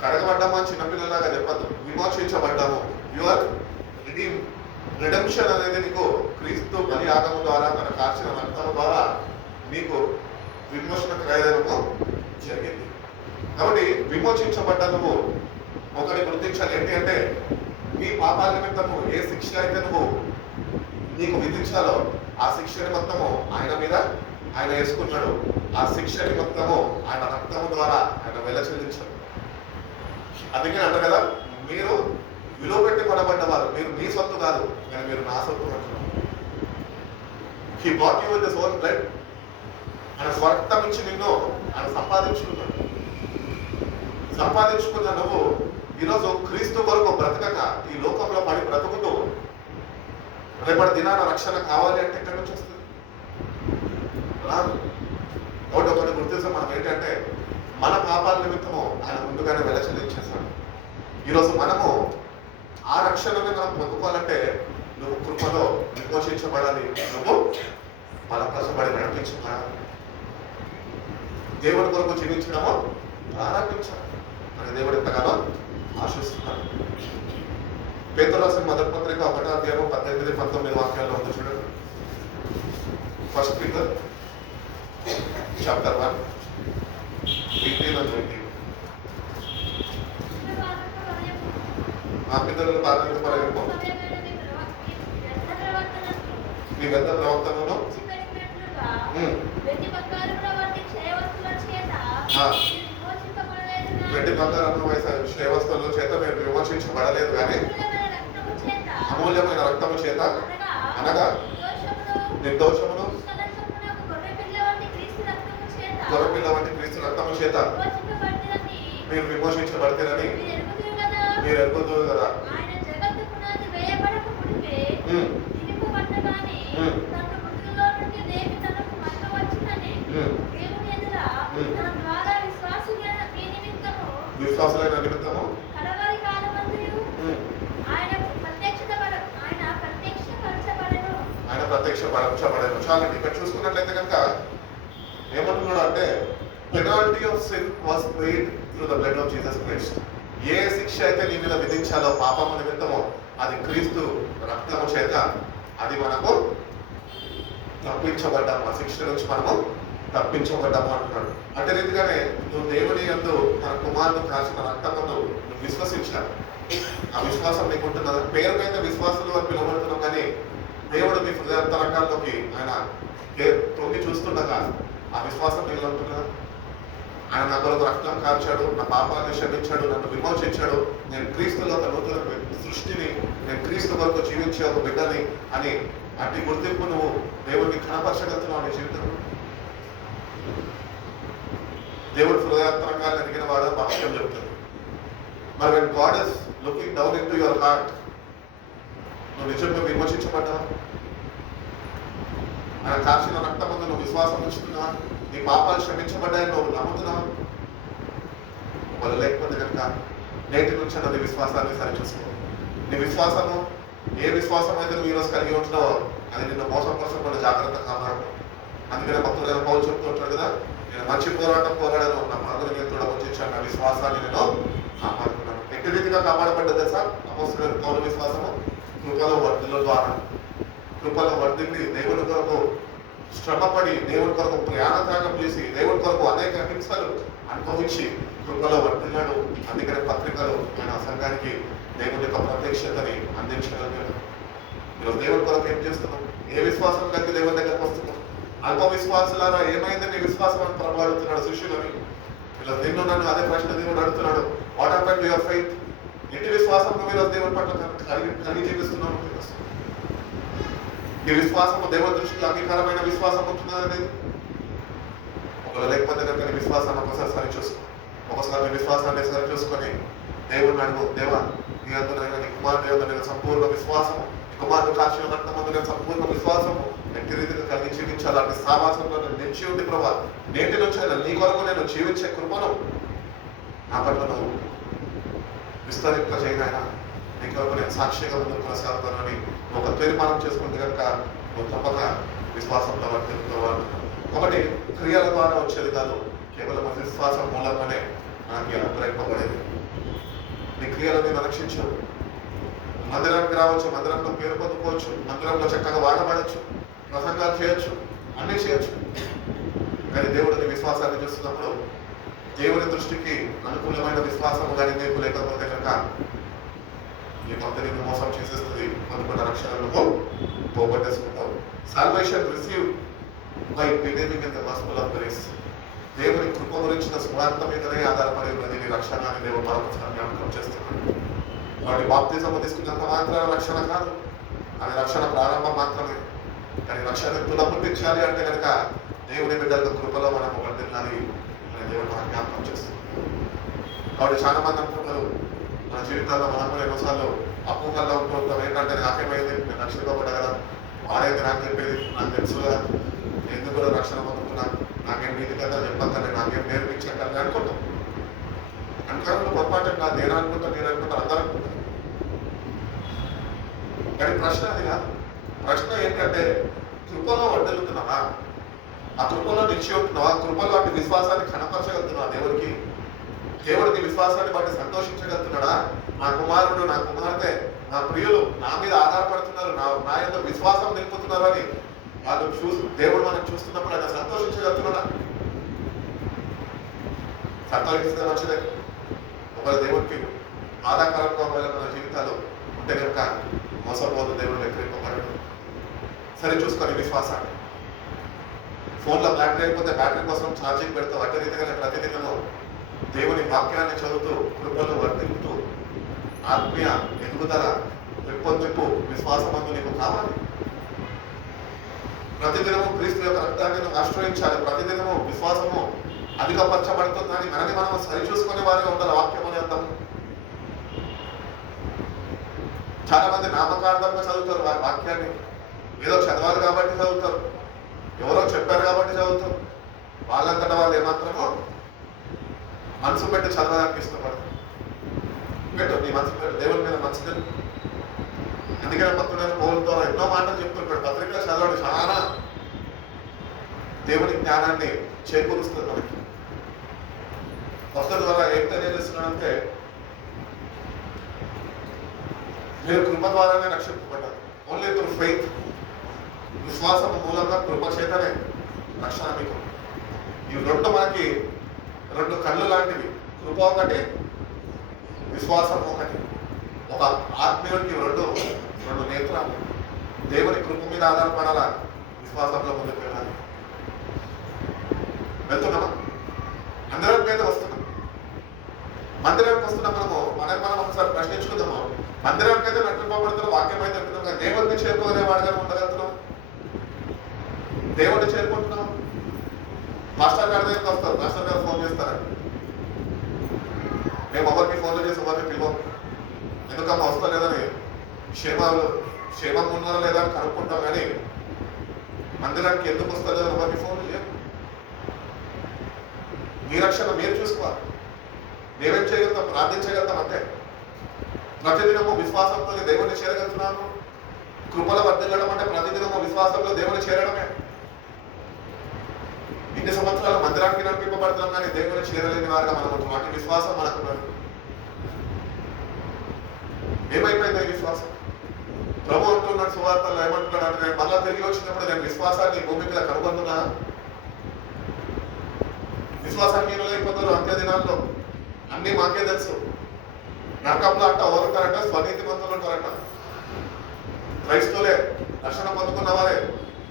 కడగబడ్డాము అని చిన్నపిల్లలాగా చెప్పద్దు. విమోచించబడ్డాము. Your redeem. రిడెంప్షన్ అనేది నీకు క్రీస్తు బలియాగము ద్వారా, తన కార్చిన రక్తము ద్వారా నీకు విమోచన క్రయము జరిగింది. కాబట్టి విమోచించబడ్డ నువ్వు ఒకటి గుర్తించాలి. ఏంటి అంటే నీ పాపాల నిమిత్తము ఏ శిక్ష అయితే నువ్వు నీకు విధించాలో ఆ శిక్షని మొత్తము ఆయన మీద ఆయన వేసుకున్నాడు. ఆ శిక్షని మొత్తము ఆయన రక్తము ద్వారా ఆయన వెల చెల్లించాడు. అందుకే అంట కదా, మీరు విలువ పెట్టి కొనబడ్డవారు, మీరు మీ సొత్తు కాదు కానీ మీరు నా సొత్తు అంటున్నారు. He bought you with his own blood. ఆయన స్వర్గం ఇచ్చి నిన్ను ఆయన సంపాదించుకున్నాడు. సంపాదించుకున్న నువ్వు ఈరోజు క్రీస్తు కొరకు బ్రతకక ఈ లోకంలో పడి బ్రతుకుతూ రేపటి దినాన రక్షణ కావాలి అంటే ఎక్కడి నుంచి వస్తుంది? రాదు. కాబట్టి ఒకటి గుర్తించాం మనం ఏంటంటే మన పాపాల నిమిత్తము ఆయన ముందుగానే వెల చెల్లించేశాడు. ఈరోజు మనము ఆ రక్షణని మనం పొందుకోవాలంటే నువ్వు కృపలో విమోచించబడాలి, నువ్వు బలపరచబడి నడిపించబడాలి, దేవుడి కొరకు జీవించడము ప్రారంభించాలి అని దేవుడు ఎంతగానో ఆశిస్తున్నాడు. పేతురు రాసిన మొదటి పత్రిక 1వ అధ్యాయం 18-19 వాక్యాల్లో ఉంది చూడండి. First Peter chapter 1 18 and 20. ఆ పితరులు బాధ్యత పరగము మీ పెద్ద ప్రవర్తనను వెండి బంగారం క్షయ వస్తువుల చేత మీరు విమోచించబడలేదు కానీ అమూల్యమైన రక్తము చేత అనగా నిర్దోషమును గొర్రెపిల్ల వంటి క్రీస్తు రక్తము చేత మీరు విమోచించబడతారని మీరు ఎరుగుతుంది కదా. విశ్వాసులైన నిమిత్తము ఆయన ప్రత్యక్షపరచబడను. చాలండి. ఇక్కడ చూసుకున్నట్లయితే కనుక ఏమంటున్నాడు అంటే penalty of sin was paid through the blood of Jesus Christ. ఏ శిక్ష అయితే నీ మీద విధించాలో పాపము నిమిత్తమో అది క్రీస్తు రక్తము చేత అది మనకు తప్పించబడ్డాము. ఆ శిక్ష నుంచి మనము తప్పించబడ్డాము అంటున్నాడు. అదే రీతిగానే నువ్వు దేవుని యందు తన కుమారుడు కాల్చిన రక్తమును నువ్వు విశ్వసించాలి. ఆ విశ్వాసం నీకుంటున్నది. పేరు మీద విశ్వాసులు అని పిలువబడుతున్నాం కానీ దేవుడు మీ హృదయాంతరంగాల్లోకి ఆయన తొంగి చూస్తుండగా ఆ విశ్వాసం నీలో ఉంటున్నా. ఆయన నా కొరకు రక్తం కాల్చాడు, నా పాపాన్ని క్షమించాడు, నన్ను విమోచించాడు, నేను క్రీస్తులో ఒక నూతన సృష్టిని, నేను క్రీస్తు కొరకు జీవించే ఒక బిడ్డని అని అట్టి గుర్తింపు నువ్వు దేవుడిని కనపరచగలుగుతున్నావు నీ జీవితంలో. దేవుడు హృదయాంతరంగాన్ని ఎదిగిన వాడు వాక్యం చెప్తుంది. మరి when God is looking down into your heart, నువ్వు నిజంగా విమోచించబడ్డా, ఆయన కాల్చిన రక్తం ముందు నువ్వు విశ్వాసం ఉంచుతున్నా, నీ పాపాలు క్షమించబడ్డాయని నువ్వు నమ్ముతున్నావు. వాళ్ళు లేకపోతే కనుక నేటి నుంచి నీ విశ్వాసాన్ని సరిచూసుకో. నీ విశ్వాసము ఏ విశ్వాసం అయితే నువ్వు ఈరోజు కలిగి ఉంటున్నావో అది నిన్ను మోసపరచకుండా జాగ్రత్త కాపాడు. అందుకనే భక్తులైన పౌలు చెప్తూ ఉంటాడు కదా, నేను మంచి పోరాటం పోరాడాను, నా మాదిరి మీద కూడా వచ్చించాను, నా విశ్వాసాన్ని నేను కాపాడుకున్నాను. ఎట్టి రీతిగా కాపాడబడ్డది తెలుసా? అపోస్తలుడైన పౌలు విశ్వాసము కృపలో వర్ధిల్ల ద్వారా, కృపలో వర్ధిల్లి దేవుని కొరకు శ్రమపడి, దేవుని కొరకు ప్రయాణత్యాగం చేసి, దేవుని కొరకు అనేక హింసలు అనుభవించి కృపలో వర్ధిల్లాడు. అందుకనే పత్రికలు ఆయన సంఘానికి దేవుని యొక్క ప్రత్యక్షతని అందించగలిగాడు. ఈరోజు దేవుని కొరకు ఏం చేస్తున్నాం? ఏ విశ్వాసం కలిగి దేవుని దగ్గరకు వస్తున్నాం? అల్ప విశ్వాసులారా ఏమైంది నీ విశ్వాసం అని ప్రభు అడుగుతున్నాడు శిష్యులని. ఇలా నిన్ను నన్ను అదే ప్రశ్న దేవుడు అడుగుతున్నాడు. What happened to your faith? ఎట్టి విశ్వాసం నువ్వు ఈరోజు దేవుని పట్ల కలిగి జీవిస్తున్నావు? ఈ విశ్వాసము దేవుని దృష్టిలో అంగీకారమైన విశ్వాసం ఉంటున్నది అనేది. ఒకవేళ లేకపోతే కనుక నీ విశ్వాసాన్ని ఒకసారి సరి చూసుకో. ఒకసారి నీ విశ్వాసాన్ని సరి చూసుకొని దేవుడిని అడుగు, దేవా నీ అందునైనా నీ కుమారుని యొక్క నేను సంపూర్ణ విశ్వాసము, కుమారుడు కాచిన రక్తమందు నేను సంపూర్ణ విశ్వాసము ఎట్టి రీతిగా కలిగి జీవించాలి. అలాంటి సావాసంలో నేను నిలిచి ఉంది ప్రభా. నేటి నుంచి అయినా నీ కొరకు నేను జీవించే కృపను నా పట్ల నువ్వు విస్తరింప చేయనైనా నీ కొరకు నేను సాక్షిగా ముందుకు కొనసాగుతానని ఒక తీర్మానం చేసుకుంటే కనుక నువ్వు తప్పక విశ్వాసంతో వర్తిల్లుతావు. కాబట్టి క్రియల ద్వారా వచ్చేది కాదు, కేవలం విశ్వాసం మూలంగానే నాకు అనుగ్రహింపబడేది. నీ క్రియలని రక్షించు. మందిరానికి రావచ్చు, మందిరంలో పేరు పొందుకోవచ్చు, మందిరంలో చక్కగా వాడబడచ్చు, ప్రసంగాలు చేయొచ్చు, అన్నీ చేయొచ్చు. కానీ దేవుడిని విశ్వాసాన్ని చూస్తున్నప్పుడు దేవుని దృష్టికి అనుకూలమైన విశ్వాసం కానీ నీకు లేకపోతే కనుక ఈ భక్తుని మోసం చేసేస్తుంది. అనుకున్న రక్షణను పోగొట్టేసుకుంటావు. Salvation receive by believing in the gospel of grace. దేవుని కృప గురించిన స్వార్థ మీదనే ఆధారపడి ఉన్నది నీ రక్షణ అని దేవుడు మరొకసారి జ్ఞాపకం చేస్తున్నాడు. వాటి బాప్తిజం తీసుకున్నంత మాత్రమే రక్షణ కాదు, అది రక్షణ ప్రారంభం మాత్రమే. కానీ రక్షణ పునఃపుట్టించాలి అంటే కనుక దేవుని బిడ్డల కృపలో మనం వర్ధిల్లాలి అని దేవుడు మనకు జ్ఞాపకం చేస్తుంది. కాబట్టి చాలా మంది అనుకుంటారు మన జీవితాల్లో మనం కూడా ఎన్నోసార్లు అప్పుకల్లో ఉంటుంటాం. ఏంటంటే నాకేమైంది, నేను రక్షింపబడ్డా కదా, వాడేది నాకు చెప్పేది, నాకు తెలుసు కదా, ఎందుకు కూడా రక్షణ పొందుతున్నా, నాకేం నీతి కదా చెప్పక్కర్లే, నాకేం నేర్పించక్కర్లే అనుకుంటాం. అనుకోవడంలో పొరపాటు కాదు. నేను అనుకుంటా, అందరూ అనుకుంటారు. కానీ ప్రశ్న అది కాదు. ప్రశ్న ఏంటంటే కృపలో వర్ధిల్లుతున్నావా, ఆ కృపలో నిలిచి ఉంటున్నావా, కృపలో అటు విశ్వాసాన్ని కనపరచగలుగుతున్నావా, దేవుడికి విశ్వాసాన్ని బట్టి సంతోషించగలుగుతున్నాడా? నా కుమారుడు, నా కుమార్తె, నా ప్రియులు నా మీద ఆధారపడుతున్నారు, నా యొక్క విశ్వాసం నిలుపుతున్నారు అని వాళ్ళు దేవుడు మనం చూస్తున్నప్పుడు ఆయన సంతోషించగలుగుతున్నాడా? సంతోషిస్తే మంచిదే. ఒకవేళ దేవుడికి ఆధాకరంగా ఒకవేళ మన జీవితాలు ఉంటే కనుక మోసపోదు, దేవుడు వ్యతిరేకపడడు. సరే చూసుకొని విశ్వాసాన్ని. ఫోన్లో బ్యాటరీ అయిపోతే బ్యాటరీ కోసం ఛార్జింగ్ పెడతావు. అదే రీతిగా ప్రతిదినము దేవుని వాక్యాన్ని చదువుతూ కృపను వర్తిల్లుతూ ఆత్మీయ ఎదుగుదల పెంపొందింపు విశ్వాసమందు నీకు కావాలి. ప్రతిదినము క్రీస్తు యొక్క రక్తాన్ని నువ్వు ఆశ్రయించాలి. ప్రతిదినము విశ్వాసము అధికపరచబడుతుందని మనని మనం సరిచూసుకునే వారిగా ఉండాలి. వాక్యం అనే అర్థం. చాలా మంది నామకార్థంగా చదువుతారు వాక్యాన్ని. ఏదో చదవాలి కాబట్టి చదువుతారు, ఎవరో చెప్పారు కాబట్టి చదువుతారు. వాళ్ళంతటా వాళ్ళు ఏమాత్రమో మనసు పెట్టి చదవడానికి ఇష్టపడతారు. పెట్టు, నీ మనసు పెట్టు, దేవుని మీద మనసు తెలుసు. అందుకనే భక్తుడైన పౌలు ద్వారా ఎన్నో మాటలు చెప్తుంటాడు. పత్రిక చదవడం చాలా దేవుని జ్ఞానాన్ని చేకూరుస్తుంది మనకి. భక్తుల ద్వారా ఏం తెలియజేస్తున్నాడంటే మీరు కృప ద్వారానే రక్షింపబడ్డారు. Only through faith. విశ్వాసం మూలంగా కృప చేతనే రక్షణ మీకు. ఈ రెండు మనకి రెండు కళ్ళు లాంటివి. కృప ఒకటి, విశ్వాసం ఒకటి. ఒక ఆత్మీయుడికి రెండు నేత్రాలు. దేవుని కృప మీద ఆధారపడాలా, విశ్వాసంలో ముందుకు వెళ్ళాలి. వెళ్తున్నామా? మందిరానికి అయితే వస్తున్నాం. మందిరానికి వస్తున్న మనం ఒకసారి ప్రశ్నించుకుందాము. మందిరానికి అయితే నట్టుకోబడుతున్నాం, వాక్యం అయితే అంటున్నాం, కానీ దేవుడిని చేరుకోనే వాడిగా ఉండగలుగుతున్నాం. దేవుడిని చేరుకుంటున్నాం. మాస్టర్ గారి దగ్గరికి వస్తారు, మాస్టర్ గారు ఫోన్ చేస్తారండి. మేము ఎవరికి ఫోన్లు చేసి ఎవరికి పిలవం. ఎందుకమ్మా వస్తలేదని క్షేమంగా ఉన్నారా లేదా అని కనుక్కుంటాం. కానీ మందిరానికి ఎందుకు వస్తలేదని ఎవరికి ఫోన్లు చేయం. మీ రక్షణ మీరు చూసుకోవాలి. మేమేం చేయగలుగుతాం? ప్రార్థించగలుగుతాం అంతే. ప్రతిదినము విశ్వాసంతో దేవుడిని చేరగలుగుతున్నాను. కృపల వర్ధిల్లడం అంటే ప్రతిదినము విశ్వాసంలో దేవుని చేరడమే. ఇన్ని సంవత్సరాలు మందిరానికి నడిపింపబడుతున్నాం, కానీ దేవుని చేరలేని వారుగా మనం ఉంటున్నాం. విశ్వాసం మనకున్నది. ఏమైపోయింది ఈ విశ్వాసం? ప్రభు అంటున్నాడు సువార్తల్లో ఏమంటున్నాడు అంటే, నేను మళ్ళా తిరిగి వచ్చినప్పుడు నేను విశ్వాసాన్ని భూమి మీద కనుగొంటున్నా. విశ్వాసాన్ని మీరు లేకపోతారు. అంత్య దినాల్లో అన్ని మాకే తెలుసు. నరకంలో అంట ఎవరుంటారంట? స్వనీతి మంతులు ఉంటారంట. క్రైస్తవులే, రక్షణ పొందుకున్న వారే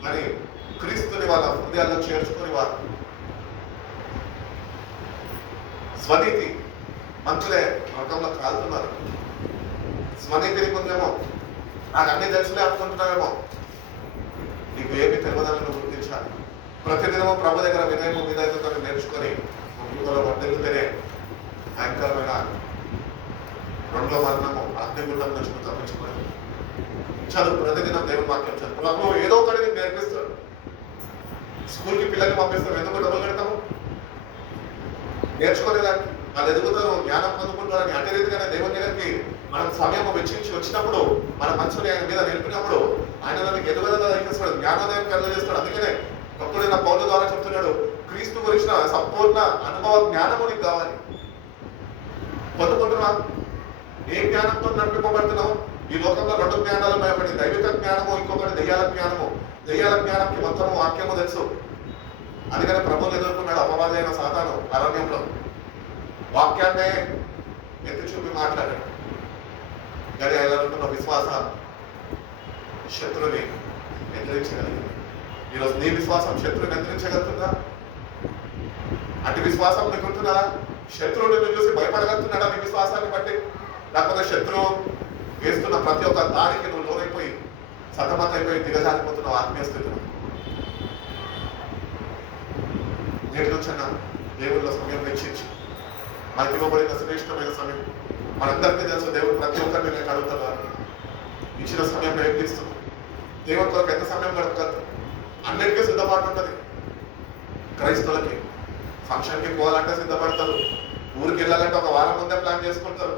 మరి క్రీస్తుని వాళ్ళ హృదయాల్లో చేర్చుకుని వారు స్వనీతి మంతులే నరకంలో కాలుతున్నారు. స్వనీతిని పొందేమో నాకు అన్ని తెలుసులే అనుకుంటున్నావేమో. నీకు ఏమి తెలియదని నువ్వు గుర్తించాలి. ప్రతిదినము ప్రభు దగ్గర వినయము విధేయతతో నేర్చుకొని వర్ధిల్లుతేనే భయంకరమైన రెండో మరణము అగ్నిగుండం నుంచి నువ్వు తప్పించుకోలేదు. చదువు, ప్రతిదినం దేవుని వాక్యం చదువు. ప్రభు ఏదో ఒకటి నీకు నేర్పిస్తాడు. స్కూల్కి పిల్లల్ని పంపిస్తాం, ఎందుకు డబ్బులు కడతాము? నేర్చుకునేదానికి. వాళ్ళు ఎదుగుతారు, జ్ఞానం పొందుకుంటారని. అదే రీతిగానే దేవుని దగ్గరికి మనం సమయం వెచ్చించి వచ్చినప్పుడు, మన మనసుని ఆయన మీద నిలిపినప్పుడు ఆయన దానికి ఎదుగుదల ఇస్తాడు, జ్ఞానోదయం కలుగజేస్తాడు. అందుకనే భక్తుడైన పౌలు ద్వారా చెప్తున్నాడు, క్రీస్తు గురించిన సంపూర్ణ అనుభవ జ్ఞానము నీకు కావాలి. పొందుకుంటున్నా ఏ జ్ఞానంతో నడిపింపబడుతున్నావు? ఈ లోకంలో రెండు జ్ఞానాలు ఉన్నాయి. ఒకటి దైవిక జ్ఞానము, ఇంకొకటి దెయ్యాల జ్ఞానము. దెయ్యాల జ్ఞానంకి మొత్తము వాక్యము తెలుసు. అందుకని ప్రభువుని ఎదుర్కొన్నాడు అపవాది అయిన సాతాను అరణ్యంలో. వాక్యాన్నే ఎత్తి చూపి మాట్లాడాడు. కానీ ఆయన అనుకున్న విశ్వాస శత్రుని ఎదిరించగలిగింది. ఈరోజు నీ విశ్వాసం శత్రుని ఎదిరించగలుగుతుందా? అటు విశ్వాసం నీకుంటున్నదా? శత్రువుని నువ్వు చూసి భయపడగలుగుతున్నాడా నీ విశ్వాసాన్ని బట్టి? లేకపోతే శత్రువు వేస్తున్న ప్రతి ఒక్క దానికి నువ్వు లోనైపోయి సతమతైపోయి దిగజారిపోతున్నావు ఆత్మీయ స్థితిలో? నేటి నుంచన్నా దేవుళ్ళ సమయం వెచ్చించి మనకి ఇవ్వబడిన శ్రేష్టమైన సమయం. మనందరికీ తెలుసు దేవుడు ప్రతి ఒక్కరిని నేను అడుగుతున్నారు. ఇచ్చిన సమయం ప్రయత్నిస్తుంది. దేవుని కొరకు ఎంత సమయం గడపగలదు? అన్నిటికీ సిద్ధపాటు ఉంటుంది. క్రైస్తవులకి ఫంక్షన్కి పోవాలంటే సిద్ధపడతారు, ఊరికి వెళ్ళాలంటే ఒక వారం ముందే ప్లాన్ చేసుకుంటారు.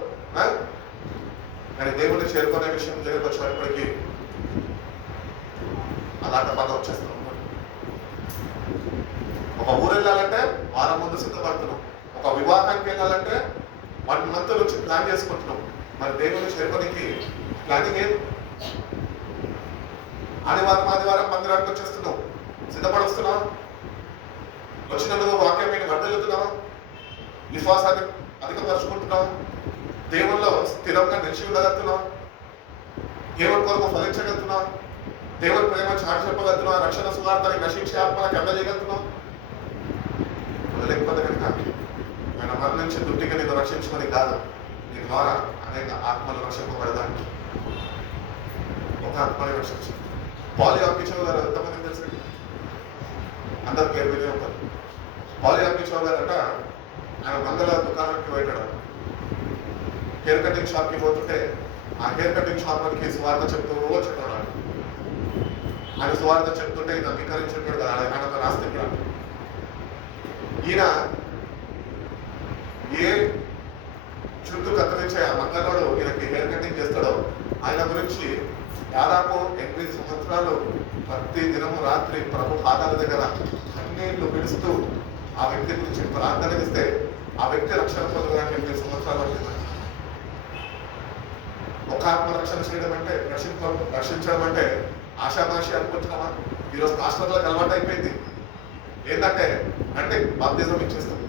కానీ దేవుడిని చేరుకునే విషయం దగ్గరకు వచ్చేటప్పటికి అలాంటి పని వచ్చేస్తాం. ఒక ఊరు వెళ్ళాలంటే వారం ముందు సిద్ధపడుతున్నాం. ఒక వివాహానికి వెళ్ళాలంటే 1 month నుంచి ప్లాన్ చేసుకుంటున్నాం. మరి దేవుని చేరుకోనికి ప్లానింగ్ ఏది? ఆదివారం మందిరానికి వచ్చేస్తున్నావు, సిద్ధపడుస్తున్నావు. వచ్చినందుకు వాక్యం మీద వర్దలుతున్నావు, విశ్వాసాన్ని అధికపరుచుకుంటున్నావు, దేవుల్లో స్థిరంగా నిలిచి ఉండగలుగుతున్నావు, దేవుని కొరకు ఫలించగలుగుతున్నావు, దేవుని ప్రేమ చాటి చెప్పగలుగుతున్నావు, రక్షణ సువార్తని నశించే ఆత్మలకు అందజేయగలుగుతున్నావు. లేకపోతే కనుక ఆయన మరణించి దుట్టిగా నేను రక్షించుకొని కాదు, నీ ద్వారా అనేక ఆత్మలు రక్షింపబడదానికి. ఒక ఆత్మని రక్షించు. పాలియాకిచో గారు ఎంతమంది తెలుసు? అందరు పేరు వినే ఉంటారు. పాలియాకిచో గారు అంట ఆయన మంగళ దుకాణానికి వెళ్ళాడు. హెయిర్ కటింగ్ షాప్కి పోతుంటే ఆ హెయిర్ కటింగ్ షాప్కి సువార్త చెప్తూ వచ్చేటాడు. ఆయన సువార్త చెప్తుంటే ఈయన అంగీకరించుంటాడు కదా, ఆయన ఒక నాస్తికుడు. ఈయన ఏ చుట్టూ కత్తిరించే ఆ మంగళవాడు ఈయనకి హెయిర్ కటింగ్ చేస్తాడో ఆయన గురించి దాదాపు 8 సంవత్సరాలు ప్రతి దినము రాత్రి ప్రభు పాదాల దగ్గర కన్నీళ్లు విడుస్తూ ఆ వ్యక్తి గురించి ప్రార్థన చేస్తే ఆ వ్యక్తి రక్షణ పొందడానికి 8 సంవత్సరాలు పడుతుంది. ఒక ఆత్మ రక్షణ చేయడం అంటే రక్షించడం అంటే ఆశామాషి అనుకుంటున్నామా? ఈరోజు పాస్టర్లకు అలవాటు అయిపోయింది. అంటే బాప్తిజం ఇచ్చేస్తాం.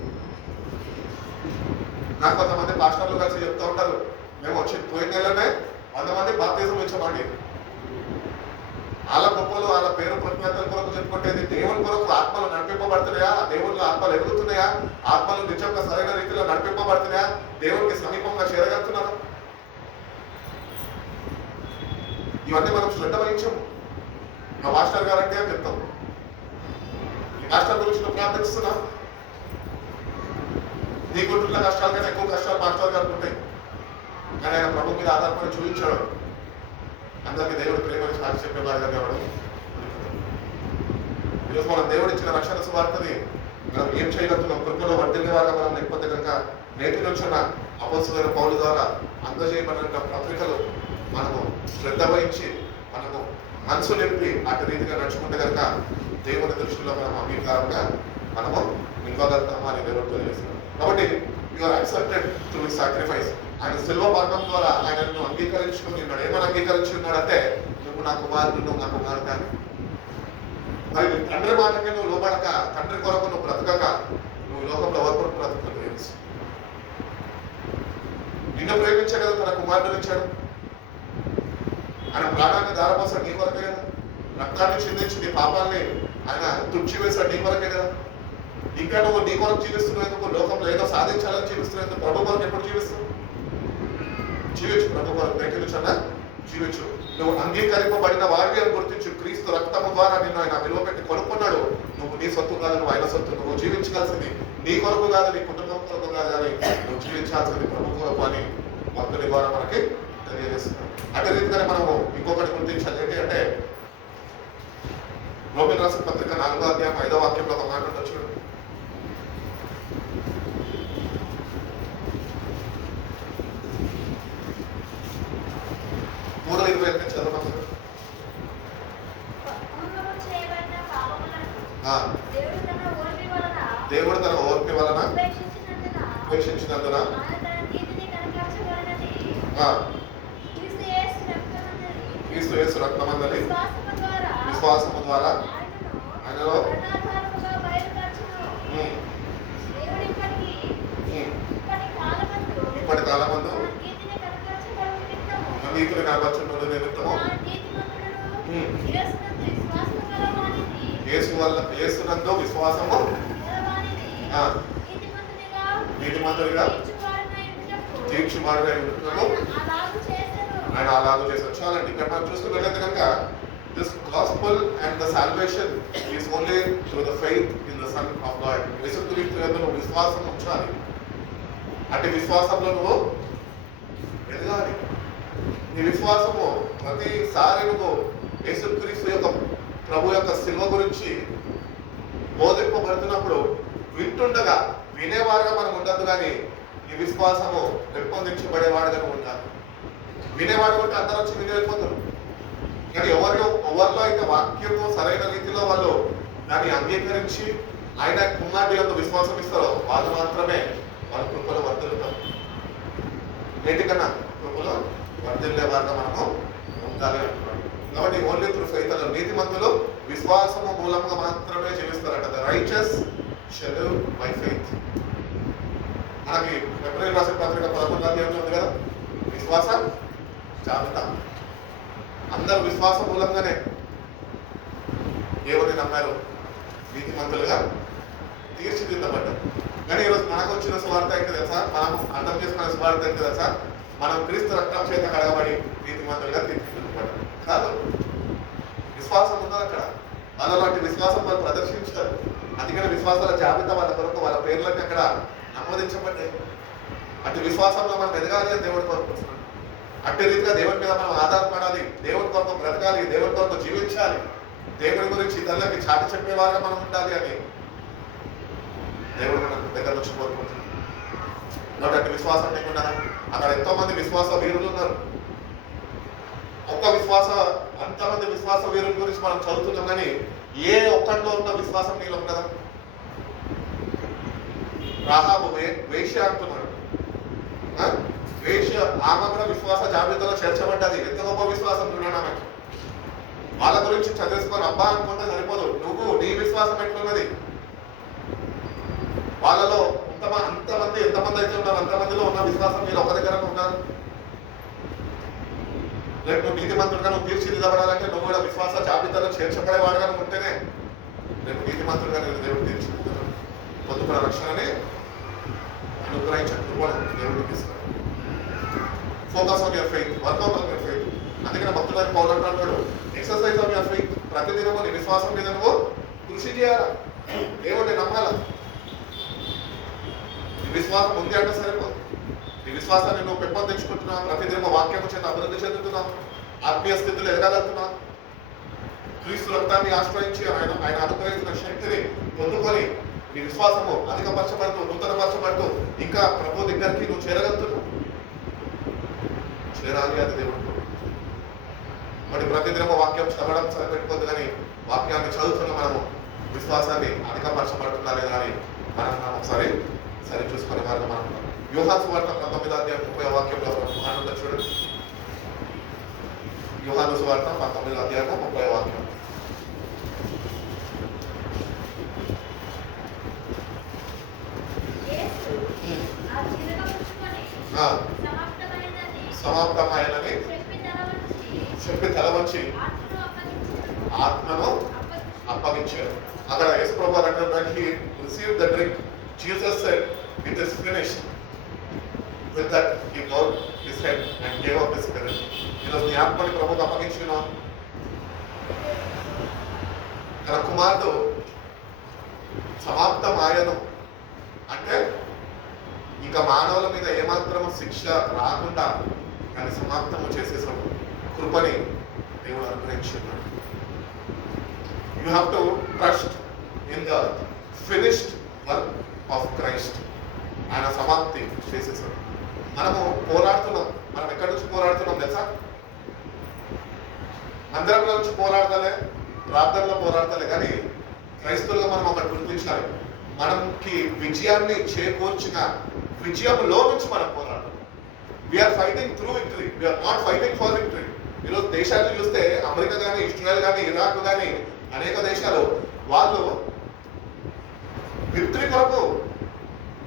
నాకు కొంతమంది పాస్టర్లు కలిసి చెప్తూ ఉంటారు, మేము వచ్చి పోయిన నెలనే 100 మంది బాప్తిజం ఇచ్చామండి. వాళ్ళ గొప్పలు వాళ్ళ పేరు ప్రఖ్యాతల కొరకు చెప్పుకుంటేది దేవుని కొరకు ఆత్మలు నడిపింపబడుతున్నాయా? దేవుళ్ళు ఆత్మలు ఎదుగుతున్నాయా? ఆత్మలు నిజంగా సరైన రీతిలో నడిపింపబడుతున్నాయా? దేవునికి సమీపంగా చేరగలుగుతున్నారా? ఇవన్నీ మనం శ్రద్ధ వహించాము. మా మాస్టర్ గారంటే అని చెప్తాం. ఈ మాస్టర్ గురించి నువ్వు ప్రార్థిస్తున్నా, నీకుంటున్న కష్టాల కన్నా ఎక్కువ కష్టాలు మాస్టర్ గారికి ఉంటాయి. కానీ ఆయన ప్రభు మీద ఆధారపడి చూపించాడు. అందరికీ దేవుడి ప్రేమని సాక్షి చెప్పేవారుగా దేవుడు. ఈరోజు మనం దేవుడు ఇచ్చిన రక్షణ సువార్తని మనం ఏం చేయగలుగుతున్నాం? కృపలో వర్ధిల్లే వారుగా మనం లేకపోతే కనుక నేటి నుంచి ఉన్న అపోస్తలుడైన పౌలు ద్వారా అందజేయబడిన పత్రికలు మనము శ్రద్ధ వహించి మనము మనసు నింపి అటు రీతిగా నడుచుకుంటే కనుక దేవుని దృష్టిలో మనం అంగీకారంగా మనము నిలవగలుగుతామా అని దేవుడు తెలియజేస్తున్నాం. కాబట్టి you're accepted through his sacrifice. ఆయన శిల్వ మరణం ద్వారా ఆయనను అంగీకరించుకుని ఉన్నాడు. ఏమని అంగీకరించుకున్నాడంటే, నువ్వు నా కుమారుడు, నువ్వు నా కుమార్తె అని. మరి తండ్రి మాటకి నువ్వు లోబడక, తండ్రి కొరకు నువ్వు బ్రతకక, నువ్వు లోకంలో ఎవరి కొరకు బ్రతుకులు ప్రేమించు. నిన్ను ప్రేమించే కదా తన కుమారుడు ఇచ్చాడు. ఆయన ప్రాణాన్ని ధారపోసాడు నీ కొరకే కదా. రక్తాన్ని చిందించి నీ పాపాన్ని ఆయన తుడిచివేశాడు నీ కొరకే కదా. ఇంకా నువ్వు నీ కొరకు జీవిస్తున్నందుకు, లోకంలో ఏదో సాధించాలని జీవిస్తున్నందుకు ప్రభు కొరకు ఎప్పుడు జీవిస్తావు? జీవించు. ప్రభు కొరకు ప్రయత్నించన్నా జీవించు. నువ్వు అంగీకరింపబడిన వారిని అని గుర్తించు. క్రీస్తు రక్తము ద్వారా నిన్ను ఆయన విలువ పెట్టి కొనుక్కున్నాడు. నువ్వు నీ సొత్తు కాదు, నువ్వు ఆయన సొత్తు. నువ్వు జీవించాల్సింది నీ కొరకు కాదు, నీ కుటుంబం కొరకు కాదు, కానీ నువ్వు జీవించాల్సింది ప్రభు కొరకు అని భక్తుడి ద్వారా మనకి తెలియజేస్తున్నారు. అదే రీతిగానే మనము ఇంకొకటి గుర్తించాలి ఏంటి అంటే రోమిల్ రాసిన పత్రిక 4వ అధ్యాయం 5వ వాక్యంలో ఒక మాట ఉంటుంది చూడండి. 3:25 చదవమని. దేవుడు తన ఓర్మి వలన ఉపేక్షించినందున క్రీస్తు యేసు రక్తమందలి విశ్వాసము ద్వారా ఆయనలో ఇప్పటి కాలమందు నీతిని కనపరచుట నిమిత్తము యేసునందు విశ్వాసము నీతిమంతుడిగా తీర్చువాడుగా ఉంటున్నాము ఆయన అలాగూ చేశారు. చాలండి. ఇక్కడ మనం చూసుకున్నట్లయితే కనుక this gospel and the salvation is only through the faith in the Son of God. యేసుక్రీస్తు యందు నువ్వు విశ్వాసం ఉంచాలి. అంటే విశ్వాసంలో నువ్వు ఎదగాలి. నీ విశ్వాసము ప్రతిసారి నువ్వు యేసుక్రీస్తు యొక్క ప్రభు యొక్క శిలువ గురించి బోధింపబడుతున్నప్పుడు వింటుండగా వినేవారుగా మనం ఉండద్దు, కానీ ఈ విశ్వాసము పెంపొందించబడేవాడుగా ఉండాలి. వినేవాడు అంటే అందరూ వచ్చి విని వెళ్ళిపోతారు, కానీ ఎవరిలో అయితే వాక్యము సరైన రీతిలో వాళ్ళు దాన్ని అంగీకరించి ఆయన కుమారుడి యొక్క విశ్వాసం ఇస్తారో వాళ్ళు మాత్రమే వాళ్ళ కృపలో వర్ధిల్లుతారు. నేటికన్నా కృపలో వర్ధిల్లే వారిగా మనము ఉండాలి అంటున్నాడు. కాబట్టి ఓన్లీ త్రూ ఫెయిత్ అలా నీతిమంతులు విశ్వాసము మూలంగా మాత్రమే జీవిస్తారట. The righteous shall live by faith. మనకి ఫిబ్రవరి రాసిన పత్రిక 11వ అధ్యాయంలో ఉంది కదా విశ్వాస జాబితా. అందరూ విశ్వాస మూలంగానే దేవుని నమ్మారు, నీతిమంతులుగా తీర్చిదిద్దబడ్డారు. కానీ ఈరోజు మనకు వచ్చిన స్వార్థ ఏంటి తెలుసా? మనం అర్థం చేసుకున్న స్వార్థ ఏంటి తెలుసా? మనం క్రీస్తు రక్తం చేత కడగబడి నీతిమంతులుగా తీర్చిదిద్దబడ్డారు కాదు. విశ్వాసం ఉన్నది అక్కడ. అలాంటి విశ్వాసం వాళ్ళు ప్రదర్శించారు. అందుకని విశ్వాసాల జాబితా వాళ్ళ కొరకు వాళ్ళ పేర్లన్నీ అక్కడ నమోదించబడ్డాయి. అటు విశ్వాసంలో మనం ఎదగాలి అని దేవుడి కోరుకుంటున్నాం. అట్టి రీతిగా దేవుడి మీద మనం ఆధారపడాలి, దేవుడి కొరకు బ్రతకాలి, దేవుడి కొరకు జీవించాలి, దేవుడి గురించి ఇతరులకి చాటి చెప్పేవారుగా మనం ఉండాలి అని దేవుడు మనకు దగ్గర నుంచి కోరుకుంటున్నాం. కాబట్టి విశ్వాసం లేకుండా అక్కడ ఎంతో మంది విశ్వాస వీరులు ఉన్నారు. అంతమంది విశ్వాస వీరుల గురించి మనం చదువుతున్నాం, కానీ ఏ ఒక్కరిలో ఉన్న విశ్వాసం నీలో ఉన్నదా? రాహాబు వేశ్య అంటున్నాడు. వేశ్య ఆమె కూడా విశ్వాస జాబితాలో చేర్చబడ్డది. ఎంత గొప్ప విశ్వాసం చూడండి ఆమెకి. వాళ్ళ గురించి చదివేసుకొని అబ్బా అనుకుంటే సరిపోదు. నువ్వు నీ విశ్వాసం ఎట్లున్నది? వాళ్ళలో ఎంతమంది అయితే ఉన్నారు అంతమందిలో ఉన్న విశ్వాసం మీరు ఒక దగ్గర ఉన్నారు. రేపు నువ్వు నీతిమంతుడుగా నువ్వు తీర్చిదిద్దబడాలంటే నువ్వు కూడా విశ్వాస జాబితాలో చేర్చబడేవాడుగా ఉంటేనే రేపు నీతిమంతుడుగా నేను దేవుడు తీర్చిదిద్దాను. పొందుకున్న రక్షణని అనుగ్రహించే కృపను దేవుడికి ఇస్తాడు. Focus on your faith, work out on your faith. అందుకని భక్తులని పౌలు అంటాడు, ఎక్సర్సైజ్ ఆన్ యువర్ ఫెయిత్. ప్రతిదినము నీ విశ్వాసం మీద నువ్వు కృషి చేయాలా, దేవుడిని నమ్మాలా. నీ విశ్వాసం ఉంది అంటే సరిపోదు. నీ విశ్వాసాన్ని నువ్వు పెంపొందించుకుంటున్నావు, ప్రతిదినము వాక్యము చేత అభివృద్ధి చెందుతున్నావు, ఆత్మీయ స్థితిలో ఎదగలుగుతున్నావు. క్రీస్తు రక్తాన్ని ఆశ్రయించి ఆయన అనుగ్రహించిన శక్తిని పొందుకొని నీ విశ్వాసము అధికపరచబడుతూ నూతనపరచబడుతూ ఇంకా ప్రభు దగ్గరికి నువ్వు చేరగలుగుతున్నావు. చేరాలి అది దేవుడు. మరి ప్రతిదినము వాక్యం చదవడం సరిపెట్టుకోవద్దు, కానీ వాక్యాన్ని చదువుతున్న మనము విశ్వాసాన్ని అధికపరచబడుతుందా లేదా అని మనం ఒకసారి సరి చూసుకునే వారిగా మనం. యోహాను సువార్త 19వ అధ్యాయం 30వ వాక్యంలో మాట చూడండి. యోహాను సువార్త 19వ అధ్యాయం 30వ వాక్యం. సమాప్తమైనని చెప్పి తల వంచి ఆత్మను అప్పగించారు. అక్కడ యేసు ప్రభువు అంటారు, he received the drink. Jesus said, it is finished. With that he bowed his head and gave up his spirit. ఈరోజు నీ ఆత్మని ప్రభువుకు అప్పగించుకున్నావు. తన కుమారుడు సమాప్తమాయను అంటే ఇక మానవుల మీద ఏమాత్రము శిక్ష రాకుండా దాన్ని సమాప్తము చేసేసాము కృపని దేవుడు అనుగ్రహించున్నాడు. You have to trust in the finished work of Christ. ఆయన సమాప్తి చేసేసాడు. మనము పోరాడుతున్నాం. మనం ఎక్కడి నుంచి పోరాడుతున్నాం తెలుసా? మందిరంలో నుంచి పోరాడతలే, ప్రార్థనలో పోరాడతలే. కానీ క్రైస్తవులుగా మనం ఒకటి గుర్తించాలి, మనకి విజయాన్ని చేకూర్చిన విజయంలో నుంచి మనం పోరాడతాం. We're fighting through victory, we're not fighting for victory. ఈరోజు దేశాలు చూస్తే అమెరికా కానీ, ఇస్రాయల్ కానీ, ఇరాక్ కానీ అనేక దేశాలు వాళ్ళు విక్టరీ కొరకు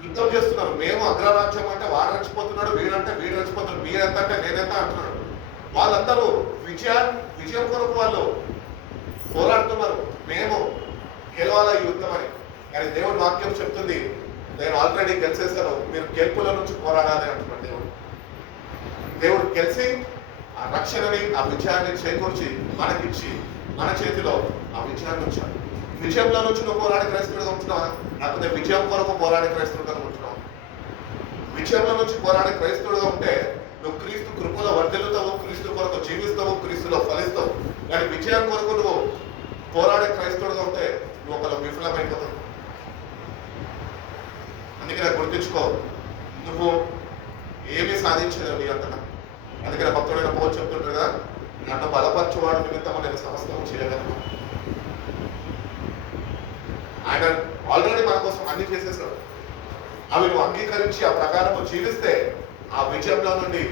యుద్ధం చేస్తున్నారు. మేము అగ్రరాజ్యం అంటే వాడు రచ్చిపోతున్నాడు, వీడంటే వీడు రచ్చిపోతున్నాడు, మీరెంత అంటే నేనెంత అంటున్నాడు. వాళ్ళందరూ విజయం కొరకు వాళ్ళు పోరాడుతున్నారు. మేము గెలవాల యుద్ధం అని. కానీ దేవుడు వాక్యం చెప్తుంది, నేను ఆల్రెడీ గెలిచేశాను, మీరు గెలుపుల నుంచి పోరాడాలి అంటున్నాడు దేవుడు. దేవుడు గెలిచి ఆ రక్షణని, ఆ విజయాన్ని చేకూర్చి మనకిచ్చి మన చేతిలో ఆ విజయాన్ని ఉంచాడు. విజయంలో నుంచి నువ్వు పోరాడే క్రైస్తవుడిగా ఉంటున్నావా? లేకపోతే విజయం కొరకు పోరాడే క్రైస్తవుడిగా ఉంటున్నావు? విజయంలో నుంచి పోరాడే క్రైస్తవుడిగా ఉంటే నువ్వు క్రీస్తు కృపలో వర్ధిల్లుతావు, క్రీస్తు కొరకు జీవిస్తావు, క్రీస్తులో ఫలిస్తావు. కానీ విజయం కొరకు నువ్వు పోరాడే క్రైస్తవుడిగా ఉంటే నువ్వు ఒకరు విఫలమైపోతావు. అందుకనే గుర్తించుకో, నువ్వు ఏమీ సాధించలేవు నీ అంతటా. అందుకనే భక్తుడైన పౌలు చెప్తుంటాడు కదా, నన్ను బలపరచువాడు నిమిత్తం నేను సమస్తము చేయగలను. ఆయన ఆల్రెడీ మన కోసం అన్ని చేసేసాడు. అవి నువ్వు అంగీకరించి ఆ ప్రకారం జీవిస్తే ఆ విజయంలో నుండి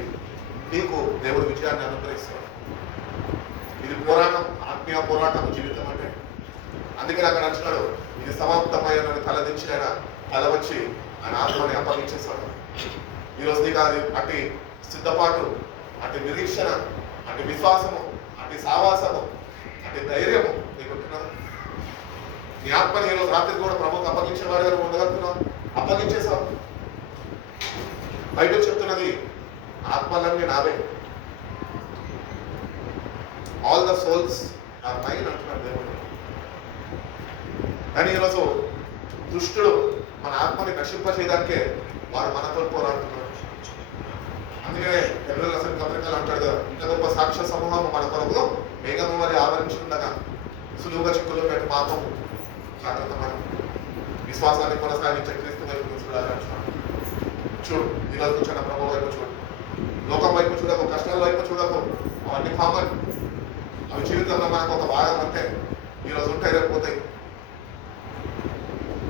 నీకు దేవుడు విజయాన్ని అనుగ్రహిస్తాడు. ఇది పోరాటం, ఆత్మీయ పోరాటం జీవితం అంటే. అందుకని అక్కడ అంటున్నాడు, ఇది సమాప్తమైన తలదించి ఆయన తల వచ్చి ఆయన ఆత్మని అప్పగించేస్తాడు. ఈరోజు నీకు అది అటు సిద్ధపాటు, అటు నిరీక్షణ, అటు విశ్వాసము, అటు సావాసము, అటు ధైర్యము నీకుంటున్నావు. నీ ఆత్మని ఈరోజు రాత్రి కూడా ప్రభుకు అప్పగించేవాడుగా ఉండగలుగుతున్నావు. అప్పగించేసావు. బైబిల్ చెప్తున్నది, ఆత్మలన్నీ నావే, all the souls are mine అంటున్నాడు దేవుడు. కానీ ఈరోజు దుష్టుడు మన ఆత్మని నశింపచేయడానికే వారు మనతో పోరాడుతున్నాడు. అందుకనే ఎబ్రాయిల రాసిన పత్రికలు అంటాడు కదా, ఇంత గొప్ప సాక్ష్య సమూహం మన కొరకు మేఘము వలె ఆవరించుండగా సులువుగా చిక్కులో పెట్టి పాపము జాగ్రత్త. మనం విశ్వాసాన్ని కొనసాగించే క్రీస్తు వైపు చూడాలి అంటున్నాడు. చూడు, ఈరోజు కూర్చున్న ప్రభు వైపు చూడు, లోకం వైపు చూడకు, కష్టాల వైపు చూడకు. అవన్నీ కామన్, అవి జీవితంలో మనకు ఒక భాగం. అంటే ఈరోజు ఉంటాయి, రేపు పోతాయి.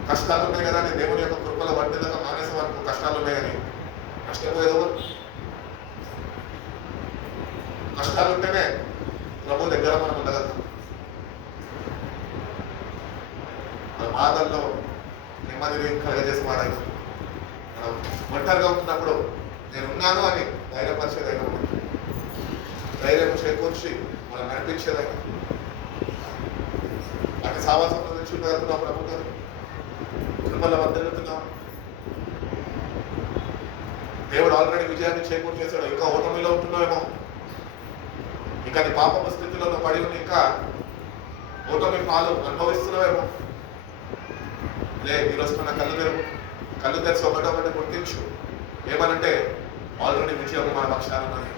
కష్టాలు ఉన్నాయి కదా అని దేవుని యొక్క కృపల వర్ధిల్లక మానేసే వరకు కష్టాలు ఉన్నాయని కష్టపోయేదో. కష్టాలు ఉంటేనే ప్రభు దగ్గర మనం ఉండగలుగుతాం. మన బాధల్లో నెమ్మదిని కలగజేసి వాడాలి. మనం ఒంటరిగా ఉంటున్నప్పుడు నేనున్నాను అని ధైర్యపరిచేదైనా, ధైర్యం చేకూర్చి మనం నడిపించేదైనా, అటు సావాసంలో నుంచి ఉండగలుగుతున్నాం. ప్రభుత్వం కృపల వర్ధిల్లుతున్నాం. దేవుడు ఆల్రెడీ విజయాన్ని చేకూర్చి చేశాడు. ఇంకా ఓటమిలో ఉంటున్నావేమో, ఇంకా నీ పాపపు స్థితిలో పడి ఉండి ఇంకా ఓటమి పాలు అనుభవిస్తున్నావేమో. ఈరోజు మన కళ్ళు తెరిచి ఒకటి గుర్తించు. ఏమనంటే ఆల్రెడీ విజయం మన పక్షాన ఉన్నది.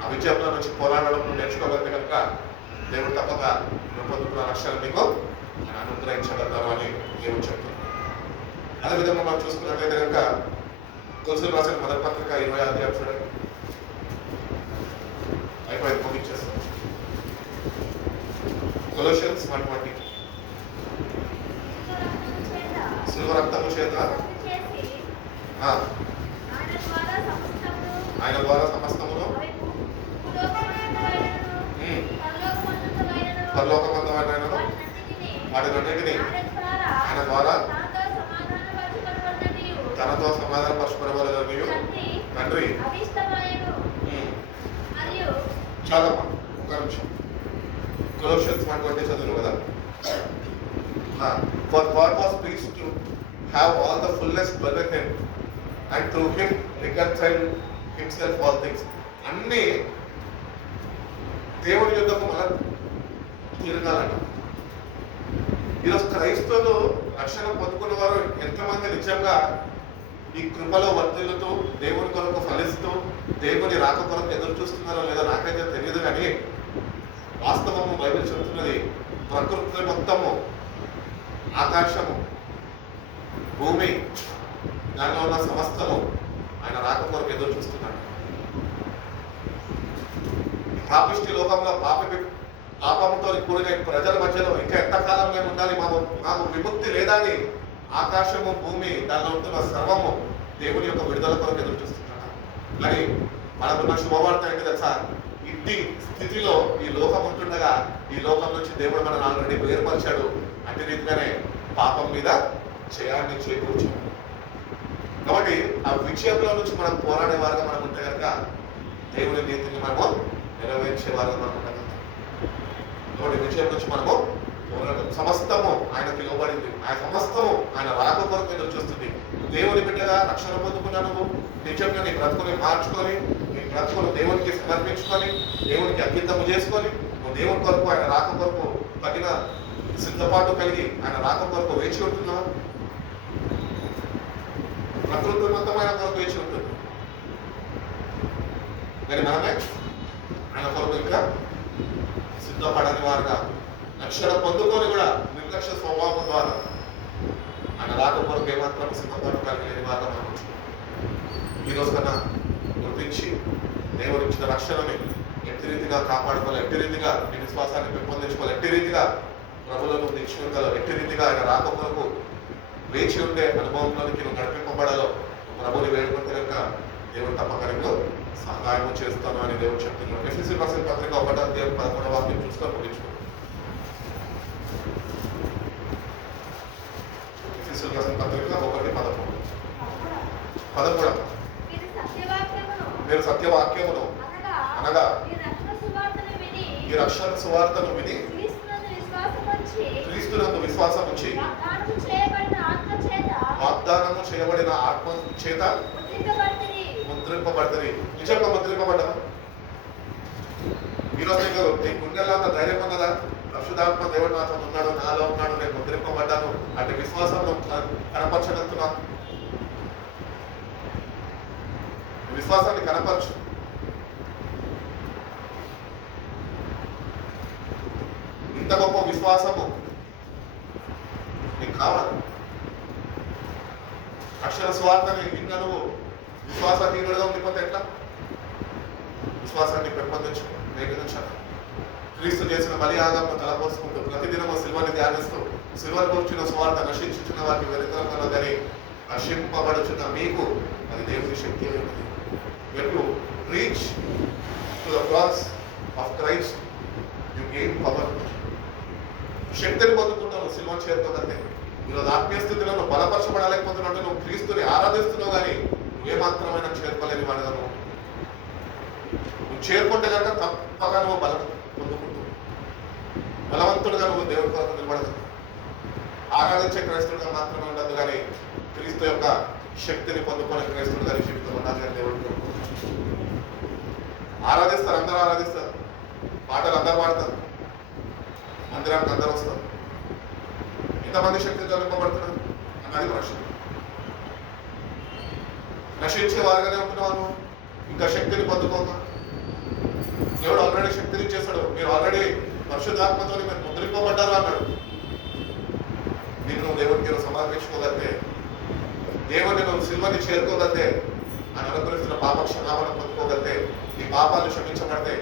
ఆ విజయంలో నుంచి పోరాడడం నువ్వు నేర్చుకోగలిగితే కనుక దేవుడు తప్పక నువ్వు పొందుకున్న లక్ష్యాలు నీకు అనుగ్రహించగలుగుతాను అని దేవుడు చెప్తున్నాడు. అదేవిధంగా మనం చూసుకున్నట్లయితే కనుక కొలసీయులకు రాసిన మొదటి పత్రిక 20వ అధ్యాయం చూడండి. అయిపోయి ముగించేస్తాం. కొలొషియన్స్ 1:20. శిలువ రక్తము చేత ఆయన ద్వారా సమస్తమును పరలోకమందమైనను వాటినన్నిటినీ ఆయన ద్వారా తనతో సమాధాన పరచుకోవలననియు తండ్రి. చాలా ఒక నిమిషం. కొలొషియన్స్ 1:20 చదువు కదా. For God was pleased to have all the fullness dwell in him, and through him reconcile himself all things. అన్ని దేవుని యుద్ధకు మనం తిరగాలంట. ఈరోజు క్రైస్తవులు రక్షణ పొందుకున్న వారు ఎంతమంది నిజంగా ఈ కృపలో వర్ధిల్లుతూ దేవుని కొరకు ఫలిస్తూ దేవుని రాక కొరకు ఎదురు చూస్తున్నారో లేదో నాకైతే తెలియదు, కానీ వాస్తవము బైబిల్ చెబుతున్నది ప్రకృతి మొత్తము, ఆకాశము, భూమి, దానిలో ఉన్న సమస్తము ఆయన రాక కొరకు ఎదురు చూస్తున్నాడు. పాపిష్టి లోకంలో పాపంతో కూడిన ప్రజల మధ్యలో ఇంకా ఎంతకాలం మేము ఉండాలి, మాకు విముక్తి లేదా అని ఆకాశము, భూమి, దానిలో ఉంటున్న సర్వము దేవుని యొక్క విడుదల కొరకు ఎదురు చూస్తున్నాడు. మరి మనకున్న శుభవార్త ఏంటి తెలుసా? ఇట్టి స్థితిలో ఈ లోకం ఉంటుండగా ఈ లోకం నుంచి దేవుడు మనల్ని ఆల్రెడీ వేరుపరిచాడు. అట్టి రీతిగానే పాపం మీద జయాన్ని చేకూర్చాడు. కాబట్టి ఆ విజయంలో నుంచి మనం పోరాడే వారుగా మనం ఉంటే కనుక దేవుని నీతిని మనము నెరవేర్చే వారుగా మనం ఉంటాం. కాబట్టి విజయం నుంచి మనము పోరాటం సమస్తము ఆయనకు ఇవ్వబడింది. ఆ సమస్తము ఆయన రాక కొరకు ఎదురు చూస్తుంది. దేవుని బిడ్డగా రక్షణ పొందుకున్నా నువ్వు నిజంగా నీ బ్రతుకుని మార్చుకొని, నీ బ్రతుకును దేవునికి సమర్పించుకొని, దేవునికి అంకితము చేసుకొని, నువ్వు దేవుని కొరకు ఆయన రాక కొరకు తగిన సిద్ధపాటు కలిగి ఆయన రాక కొరకు వేచి ఉంటున్నావు. ప్రకృతి మొత్తం ఆయన కొరకు వేచి ఉంటుంది, కానీ మనమే ఆయన కొరకు ఇంకా సిద్ధపడని వారుగా రక్షణ పొందుకొని కూడా నిర్లక్ష్య స్వభావం ద్వారా ఆయన రాక కొరకు ఏమాత్రం సిద్ధపాటు కలిగిన వారుగా మనం ఈ రోజు కన్నా గుర్తించి దేవుడు ఇచ్చిన రక్షణని ఎట్టి రీతిగా కాపాడుకోవాలి, ఎట్టి రీతిగా నీ విశ్వాసాన్ని పెంపొందించుకోవాలి, ఎట్టి రీతిగా ప్రభులను తెచ్చుకోగలవు, ఎట్టి రీతిగా ఆయన రాక కొరకు వేచి ఉండే అనుభవంలోనికి నువ్వు నడిపింపబడాలో ప్రభుని వేడుకుంటే కనుక దేవుడు తప్పకరంగా సహాయం చేస్తాను అని దేవుడు చెప్తున్నాడు. ఎఫెసీయులకు రాసిన పత్రిక 1:13 వాక్యం చూసుకొని ముగించుకో. ఎఫెసీయులకు రాసిన పత్రిక 1:13 మీరు సత్యవాక్యమును అనగా ఈ రక్షణ సువార్తను విని క్రీస్తునందు విశ్వాసం ఉంచి వాగ్దానము చేయబడిన ఆత్మ చేత ముద్రింపబడతది. నిజంగా ముద్రింపబడ్డా ఈరోజు నీ గుండెల్లో అంత ధైర్యం ఉన్నదా? పరిశుద్ధాత్మ దేవుడు నాతో ఉన్నాడు, నాలో ఉన్నాడు, నేను ముద్రింపబడ్డాను అంటే విశ్వాసంలో కనపరచగలుగుతున్నా. విశ్వాసాన్ని కనపరచు. ఇంత గొప్ప విశ్వాసము నీకు కావాలి. అక్షర స్వార్థని ఇంకా నువ్వు విశ్వాసహీనుడిగా ఉండిపోతే ఎట్లా? విశ్వాసాన్ని పెంపొందించు, నేర్పించాలి. క్రీస్తు చేసిన బలియాగంను తలపోసుకుంటూ ప్రతిదినము సిల్వని ధ్యానిస్తూ సిల్వర్ కూర్చున్న స్వార్థ నశించుచున్న వారికి వెనుకలో కానీ నశింపబడుచున్న మీకు అది దేవుని శక్తి ఉంటుంది. When you reach to the cross of Christ, you gain power. శక్తిని పొందుకుంటావు సిల్వర్ చేరుకోదంటే. ఈరోజు ఆత్మీయ స్థితిలో నువ్వు బలపరచబడలేకపోతున్నట్టు నువ్వు క్రీస్తుని ఆరాధిస్తున్నావు, కానీ ఏమాత్రమైన చేరుకోలేని వాడుగా నువ్వు చేరుకుంటే కనుక తప్పగా నువ్వు బలం పొందుకుంటావు. బలవంతుడుగా నువ్వు దేవుడి కొరకు నిలబడదు. ఆరాధించే క్రైస్తుడుగా మాత్రమే ఉండదు, కానీ క్రీస్తు యొక్క శక్తిని పొందుకునే క్రైస్తుడు గారి జీవితం ఉండాలి అని దేవుడు ఆరాధిస్తారు. అందరూ ఆరాధిస్తారు, పాటలు అందరూ పాడతారు, మందిరానికి అందరూ వస్తారు. ఇంతమంది శక్తి జరుపబడుతున్నారు అన్నది ప్రశ్న. నశించే వారుగానే ఉంటున్నాను, ఇంకా శక్తిని పొందుకోక. దేవుడు ఆల్రెడీ శక్తిని ఇచ్చేస్తాడు. మీరు ఆల్రెడీ పరిశుద్ధాత్మతో మీరు ముద్రింపబడ్డారు అన్నాడు. నేను నువ్వు దేవుడికి సమర్పించుకోగలితే, దేవుడిని నువ్వు సిల్వని చేరుకోగలితే, ఆయన అనుగ్రహిస్తున్న పాప క్షమాపణ పొందుకోగలితే, నీ పాపాలు క్షమించబడితే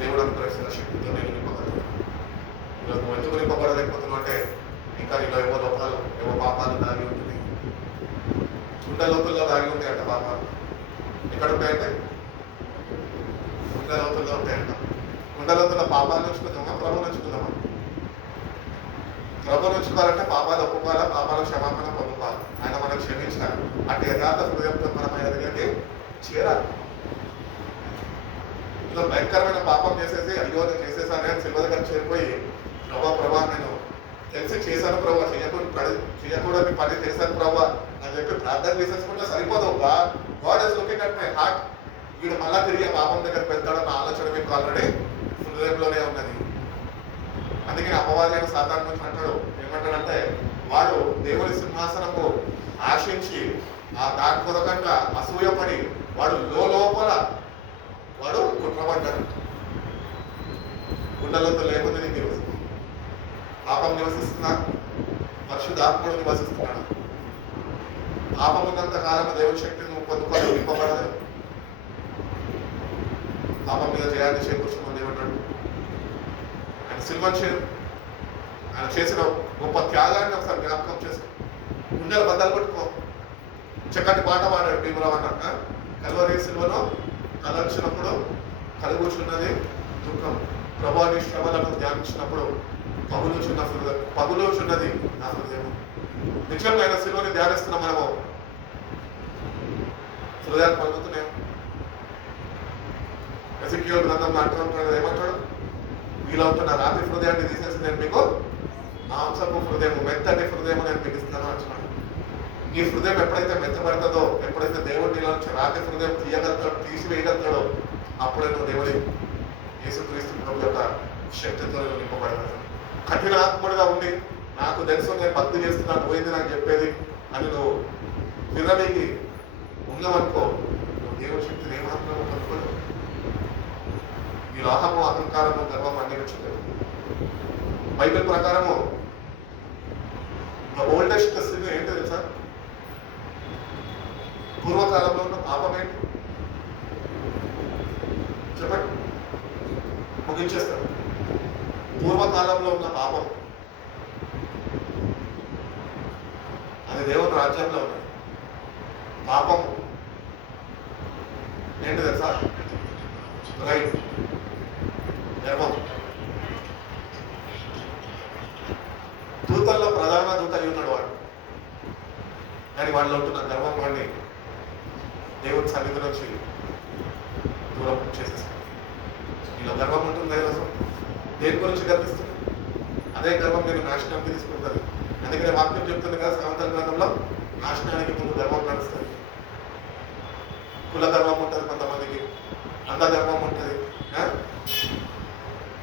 దేవుడు అనుగ్రహిస్తున్న శక్తితో నేను నింపగలను. ఈరోజు నువ్వు ఎందుకు నింపబడలేకపోతున్నావు అంటే ఇంకా నీలో ఏవో లోపాలు, ఏవో పాపాలు దాగి ఉంటుంది. గుండె లోతుల్లో దాగి ఉంటాయి అంట పాపాలు. ఎక్కడ ఉంటాయంటే గుండె లోతుల్లో ఉంటాయంట. గుండె లోతుల్లో పాపాలు నుంచుకుందామా, ప్రభు నుంచుకుందామా? ప్రభు నుంచుకోవాలంటే పాపాలు ఒప్పుకోవాలా, పాపాలు క్షమాపణ పొందుకోవాలి. ఆయన మనకు క్షమించాలి. అటు యథార్థ హృదయంతో మనం ఎదగలిగి చేరాలి. ఇలా భయంకరమైన పాపం చేసేసి అయ్యో నేను చేసేసాను అని సిల్వ దగ్గర చేరిపోయి ప్రభా నేను తెలిసి చేశాను ప్రభా, చేయకూడని పని చేశాను ప్రభా అని చెప్పి ప్రార్థన చేసేసుకుంటే సరిపోదు. God is looking at my heart. వీడు మళ్ళా తిరిగి పాపం దగ్గరికి వెళ్తాడన్న ఆలోచన మీకు ఆల్రెడీ హృదయంలోనే ఉన్నది. అందుకే అపవాది అని సాతాను నుంచి అంటాడు, ఏమంటాడంటే వాడు దేవుని సింహాసనము ఆశించి దాని కొరకంగా అసూయపడి వాడు లోపల వాడు కుట్రపడ్డాడు. గుండెలతో లేకపోతే నీకు నివసిస్తుంది, పాపం నివసిస్తున్నా, పరిశుద్ధాత్ముడు నివసిస్తున్నాడు. పాపం ఉన్నంత కాలం దేవుని శక్తిని నువ్వు పొందుకోవాలి, నింపబడదు. పాపం మీద జయాన్ని చేకూర్చుకుని దేవుడు ఆయన సిల్వర్ ఆయన చేసిన గొప్ప త్యాగాన్ని ఒకసారి జ్ఞాపకం చేసుకో. గుండెలు బద్దలు కొట్టుకో. చక్కటి పాట పాడాడు భీమరావు అన్న. కల్వరి సిల్వను కలర్చినప్పుడు కలుగుచున్నది దుఃఖం, ప్రభాని శ్రమలను ధ్యానించినప్పుడు పగులుచున్నది నా హృదయం. నిజంగా ఆయన సిల్వని ధ్యానిస్తున్నాం మనము, హృదయాలు పలుకుతున్నాం. ఎజెకియేలు గ్రంథంలో అంటాడు, ఏమంటాడు? వీలవుతున్న రాత్రి హృదయాన్ని తీసేసి నేను మీకు మాంసపు హృదయం, మెత్తటి హృదయం నేను మీకు ఇస్తాను అంటున్నాడు. నీ హృదయం ఎప్పుడైతే మెత్తబడుతుందో, ఎప్పుడైతే దేవుడి నీళ్ళ నుంచి రాత్రి హృదయం తీయగలుగుతాడో, తీసివేయగలుగుతాడో, అప్పుడే నువ్వు దేవుడి యేసుక్రీస్తు ప్రభు యొక్క శక్తితో నింపబడతాడు. కఠినాత్ముడిగా ఉండి నాకు తెలుసు నేను భక్తి చేస్తున్నాను, పోయింది నాకు చెప్పేది అని నువ్వు విరవీగి ఉన్నావనుకో, నువ్వు దేవుడి శక్తిని ఏమాత్రం పట్టుకోలేవు. ఈ అహము, అహంకారము, గర్వం అన్ని వచ్చలేదు. బైబిల్ ప్రకారము ఓల్డెస్ట్ సిన్ ఏంటి తెలుసా? పూర్వకాలంలో ఉన్న పాపం ఏంటి చెప్పండి, ముగించేస్తాను. పూర్వకాలంలో ఉన్న పాపం అది దేవుని రాజ్యంలో ఉన్నది. పాపం ఏంటి తెలుసా? రైట్, గర్వం. దూతల్లో ప్రధాన దూత అయి ఉన్నాడు వాడు, కానీ వాళ్ళు ఉంటున్న గర్వం వాడిని దేవుని సన్నిధి నుంచి దూరం చేసేస్తాడు. ఇలా గర్వం ఉంటుంది కదా, దేని గురించి గర్విస్తుంది? అదే గర్వం నేను నాశనానికి తీసుకుంటుంది. అందుకనే వాక్యం చెప్తుంది కదా సామెతల గ్రంథంలో, నాశనానికి ముందు గర్వం నడుస్తుంది. కుల గర్వం ఉంటుంది కొంతమందికి, అంద గర్వం ఉంటుంది,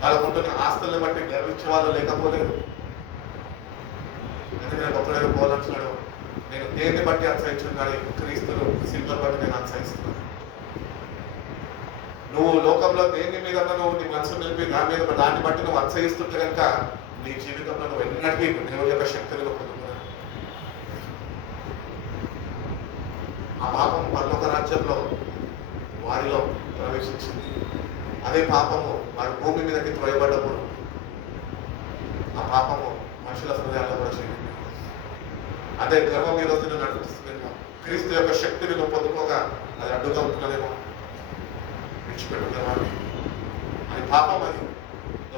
వాళ్ళకుంటున్న ఆస్తుల్ని బట్టి గర్వించే వాళ్ళు లేకపోలేదు. ఎందుకంటే గొప్ప పోలంటున్నాడు, నేను దేన్ని బట్టి అతిశయించున్నాడు, క్రీస్తును సిల్వర్ బట్టి నేను అతిశయిస్తున్నాను. నువ్వు లోకంలో దేని మీద నువ్వు నీ మనసు నిలిపి దాన్ని బట్టి నువ్వు అతిశయిస్తుంటే కనుక నీ జీవితంలో నువ్వు ఎన్నటికీ దేవుని యొక్క శక్తిని పొందుతున్నావు. ఆ పాపం పరలోక రాజ్యంలో వారిలో ప్రవేశించింది. అదే పాపము వారి భూమి మీదకి త్రోయబడ్డప్పుడు ఆ పాపము మనుషుల హృదయాల్లో కూడా చేయండి. అదే గర్వం ఈ రోజు నువ్వు నడిపిస్తుందేమో, క్రీస్తు యొక్క శక్తిని నువ్వు పొందుకోగా అది అడ్డుగా ఉంటున్నదేమో. విడిచిపెట్టు గర్వాన్ని, అది పాపం. అది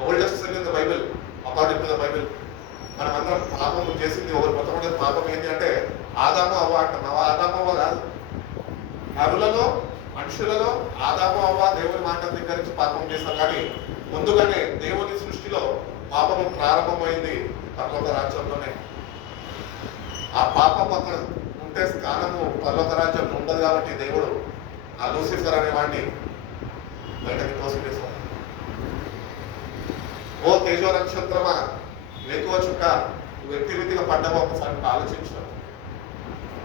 oldest sin in the Bible, according to the Bible. మనమందరం పాపం చేసింది ఒకరు మొట్టమొదటి పాపం ఏంటి అంటే ఆదాము అవ్వ అంటాం. ఆదాము అవ్వ కాదు, నరులలో మనుషులలో ఆదాము అవ్వ దేవుని మాట ధిక్కరించి పాపం చేస్తాం. కానీ ముందుగానే దేవుని సృష్టిలో పాపము ప్రారంభమైంది పరలోక రాజ్యంలోనే. ఆ పాపం అక్కడ ఉంటే స్థానము పరలోక రాజ్యం ఉండదు. కాబట్టి దేవుడు ఆ లూసిఫర్ అనే వాడిని బయటకి తోసివేశాడు. ఓ తేజో నక్షత్రమా, వేకువ చుక్క, నువ్వు వ్యక్తి రీతిగా పడ్డావో ఒకసారి ఆలోచించావు.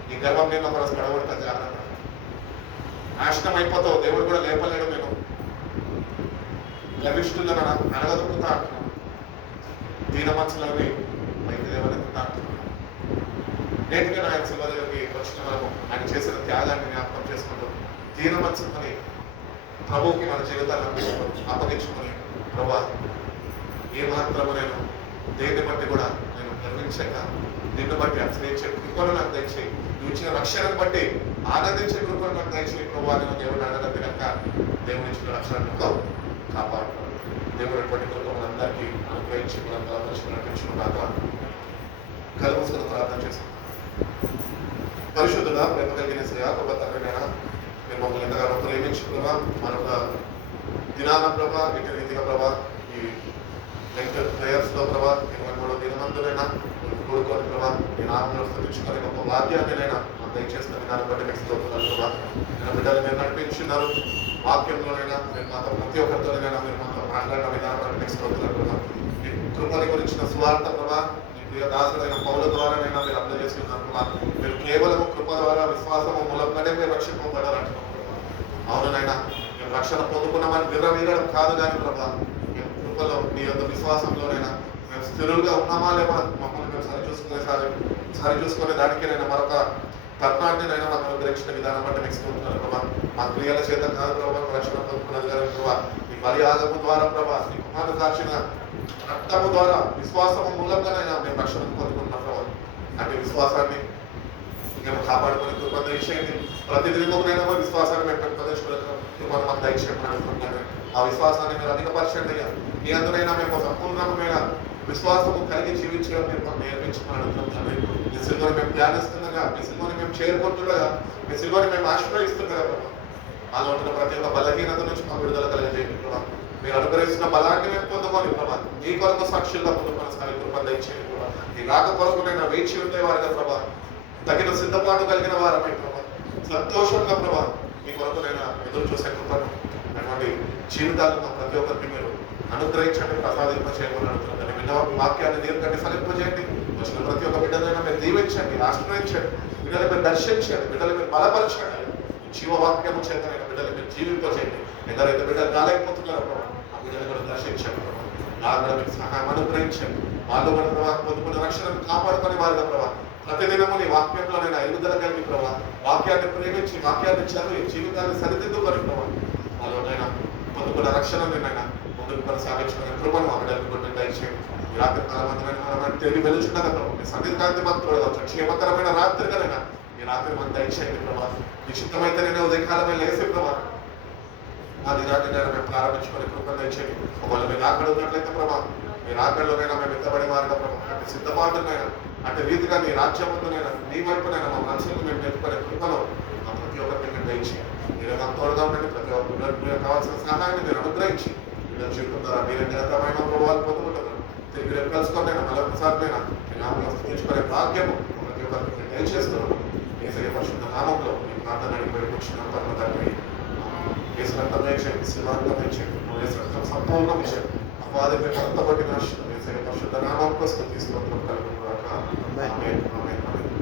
నీ గర్వం నేను ఒకరోజు గడవడతా జాగ్రత్త, నాశనం అయిపోతావు. దేవుడు కూడా లేపలేడు. నేను గర్విష్ఠులను అనగదొక్కుతా అంటున్నాను, దీన మనసులని పైకి లేవనెత్తుతా అంటున్నాను. నేటిగా ఆయన శివ దగ్గరికి వచ్చిన మనము ఆయన చేసిన త్యాగాన్ని జ్ఞాపకం చేసుకుంటూ దీన మనసుని ప్రభువుకి మన జీవితాన్ని అప్పగించుకొని, ప్రభా ఏ మాత్రము నేను దేన్ని బట్టి కూడా నేను గర్వించాక, నిన్ను బట్టి అతిశయించే కృపను నాకు దయచేయి, నువ్వు ఇచ్చిన రక్షణను బట్టి ఆనందించే కృపను నాకు దయచేయి ప్రభా. నేను దేవుడిని అడగదంటే కనుక దేవుని ఇచ్చిన రక్షణతో కాపాడుతున్నాను. దేవుడు ఎటువంటి కృపను అందరికీ అనుగ్రహించి మనం నడిపించుకున్నాక కలుగుసుకుని ప్రార్థన చేస్తాం. పరిశుద్ధుడా, ప్రేమ కలిగిన శ్రేయాప తండ్రినైనా మీరు మమ్మల్ని ఎంతగానో ప్రేమించుకున్నా, మరొక దినాన ప్రభా ఇటు రీతిగా ప్రభా ఈ ప్రేయర్స్లో ప్రభా 23 దినమందులైనా కోరుకోని ప్రభా నేను ఆత్మను స్థుతించుకొని గొప్ప వాక్యాన్నినైనా దయచేస్తున్న విధానం బట్టి మీకు స్తోత్రాలు ప్రభా. నేను బిడ్డలు మీరు నడిపించున్నారు, వాక్యంలోనైనా మీరు మాతో ప్రతి ఒక్కరితోనైనా మీరు మాతో మాట్లాడిన విధానం బట్టి మీకు స్తోత్రాలు ప్రభా. మీ కృపని గురించిన సువార్త ప్రభా, మీ ప్రియ దాసుడైన పౌల ద్వారానైనా మీరు అందజేస్తున్నారు ప్రభా. మీరు కేవలం కృప ద్వారా విశ్వాసము మూలంగానే మీరు రక్షింపబడాలంటున్నాం. అవునైనా మేము రక్షణ పొందుకున్నామని విర్రవీగడం కాదు కానీ ప్రభా, మేము కృపలో మీ యొక్క విశ్వాసంలోనైనా మేము స్థిరులుగా ఉన్నామా లేవా మమ్మల్ని మేము సరిచూసుకునే దానికేనైనా మరొక తరుణాన్నినైనా మాకు అనుగ్రహించిన విధానం బట్టి మీకు స్తోత్రాలు ప్రభా. మా క్రియల చేత కాదు ప్రభా రక్షణ పొందుకున్నది కానీ ప్రభా, మీ బలియాగము ద్వారా ప్రభా, మీ కుమారుడు కాచిన రక్తము ద్వారా విశ్వాసము మూలంగానైనా మేము రక్షణ పొందుకుంటున్నాం ప్రభా. అంటే విశ్వాసాన్ని మేము కాపాడుకునే కృప దయచేయండి. ప్రతిదినమునైనా విశ్వాసాన్ని మేము పెంపొందించుకునే మాకు దయచేయమని అనుకుంటున్నాను. ఆ విశ్వాసాన్ని మీరు అధికపరచండి అయ్యా. మీ అందునైనా మేము సంపూర్ణమైన విశ్వాసము కలిగి జీవించడం మీరు మాకు నేర్పించమని అడుగుతున్నాను. మీ సిల్వని మేము ధ్యానిస్తుండగా, మీ సిల్వని మేము చేరుకుంటుండగా, మీ సిల్వని మేము ఆశ్రయిస్తుండగా ప్రభా, మాలో ఉంటున్న ప్రతి ఒక్క బలహీనత నుంచి మాకు విడుదల కలిగజేయండి ప్రభా. మీరు అనుగ్రహిస్తున్న బలాన్ని మేము పొందుకోని ప్రభా, మీ కొరకు సాక్షులుగా పొందుకున్న కృప దయచేయండి ప్రభా. ఈ రాక కొరకు నేను వేచి ఉండేవారుగా ప్రభా, తగిన సిద్ధపాటు కలిగిన వారమై ప్రభా, సంతోషంగా ప్రభా మీ కొరకు నేను ఎదురు చూసే కృపను అటువంటి జీవితాలను ప్రతి ఒక్కరికి మీరు అనుగ్రహించండి, ప్రసాదింప చేయమని అడుగుతున్నాను. విన్న వాక్యాన్ని దీర్ఘంగా ఫలింపజేయండి. వచ్చిన ప్రతి ఒక్క బిడ్డలైనా మీరు దీవించండి, ఆశ్రయించండి, బిడ్డలు మీరు దర్శించండి, బిడ్డలు మీరు బలపరచండి. జీవవాక్యము చేతనైన బిడ్డలు మీరు జీవింపజేయండి. ఎవరైతే బిడ్డలు కాలేకపోతున్నారో ప్రభా, ఆ బిడ్డలు కూడా దర్శించండి ప్రభా. నాకు కూడా మీకు సహాయం అనుగ్రహించండి. వాళ్ళు కూడా ప్రభా పొందుకున్న రక్షణను కాపాడుకొని వారుగా ప్రభా, ప్రతిదినము నీ వాక్యంలో నేను ఎదుగుదల కలిగి ప్రభా, వాక్యాన్ని ప్రేమించి వాక్యాన్ని చదివి జీవితాన్ని సరిదిద్దుకొని ప్రభా, వాళ్ళనైనా పొందుకున్న రక్షణను నైనా ముందుకు కొనసాగించిన కృపను అక్కడ దయచేయండి. ఈ రాత్రి కాలమందరైనా తెలివి వెలుచున్నదా ప్రభు, మీ సన్నిధి కాంతి మాత్రం క్షేమకరమైన రాత్రికైనా ఈ రాత్రి మనం దయచేయండి ప్రభా. నిశ్చితమైతే నేను ఉదయకాలమే లేసి ప్రభా అది రాత్రి మేము ప్రారంభించుకొని కృపను దయచేయండి. ఒకవేళ మీరు ఆకలి ఉన్నట్లయితే ప్రభా, మీరు ఆకలిలోనైనా మేము ఎత్తబడి వారిగా ప్రభా, అంటే సిద్ధపాటునైనా అంటే రీతిగా నీ రాజ్యమునైనా నీ వైపునైనా మా మనసులకు మేము నెట్టుకునే కృపలో మా ప్రతి ఒక్కరికి మీరు దయచేయండి. మీరు మాకు తోడుగా ఉండండి. ప్రతి ఒక్కరికి కావాల్సిన సహాయాన్ని మీరు అనుగ్రహించి వీళ్ళ జీవితం ద్వారా మీరు నిరతమైన ప్రభావాలు పొందుకుంటున్నారు. తిరిగి రేపు కలుసుకున్నైనా మరొకసారినైనా మీ నామం స్థితించుకునే భాగ్యము ప్రతి ఒక్కరికి మీరు దయచేస్తున్నాము. ఏసయ్య పరిశుద్ధ నామంలో మీ ప్రార్థన అడిగి కూర్చున్న పరమ తండ్రి. ఏసు రక్తం వేసేయండి, శివార్థం వేసేయండి, ఏసు రక్తం సంపూర్ణ విషయం అపాధి మీద అంతబట్టి నాశనం ఏసయ్య పరిశుద్ధ నామం కోసం తీసుకుంటున్నాం కలుగుతున్నాక. ఆమేన్ ఆమేన్ ఆమేన్.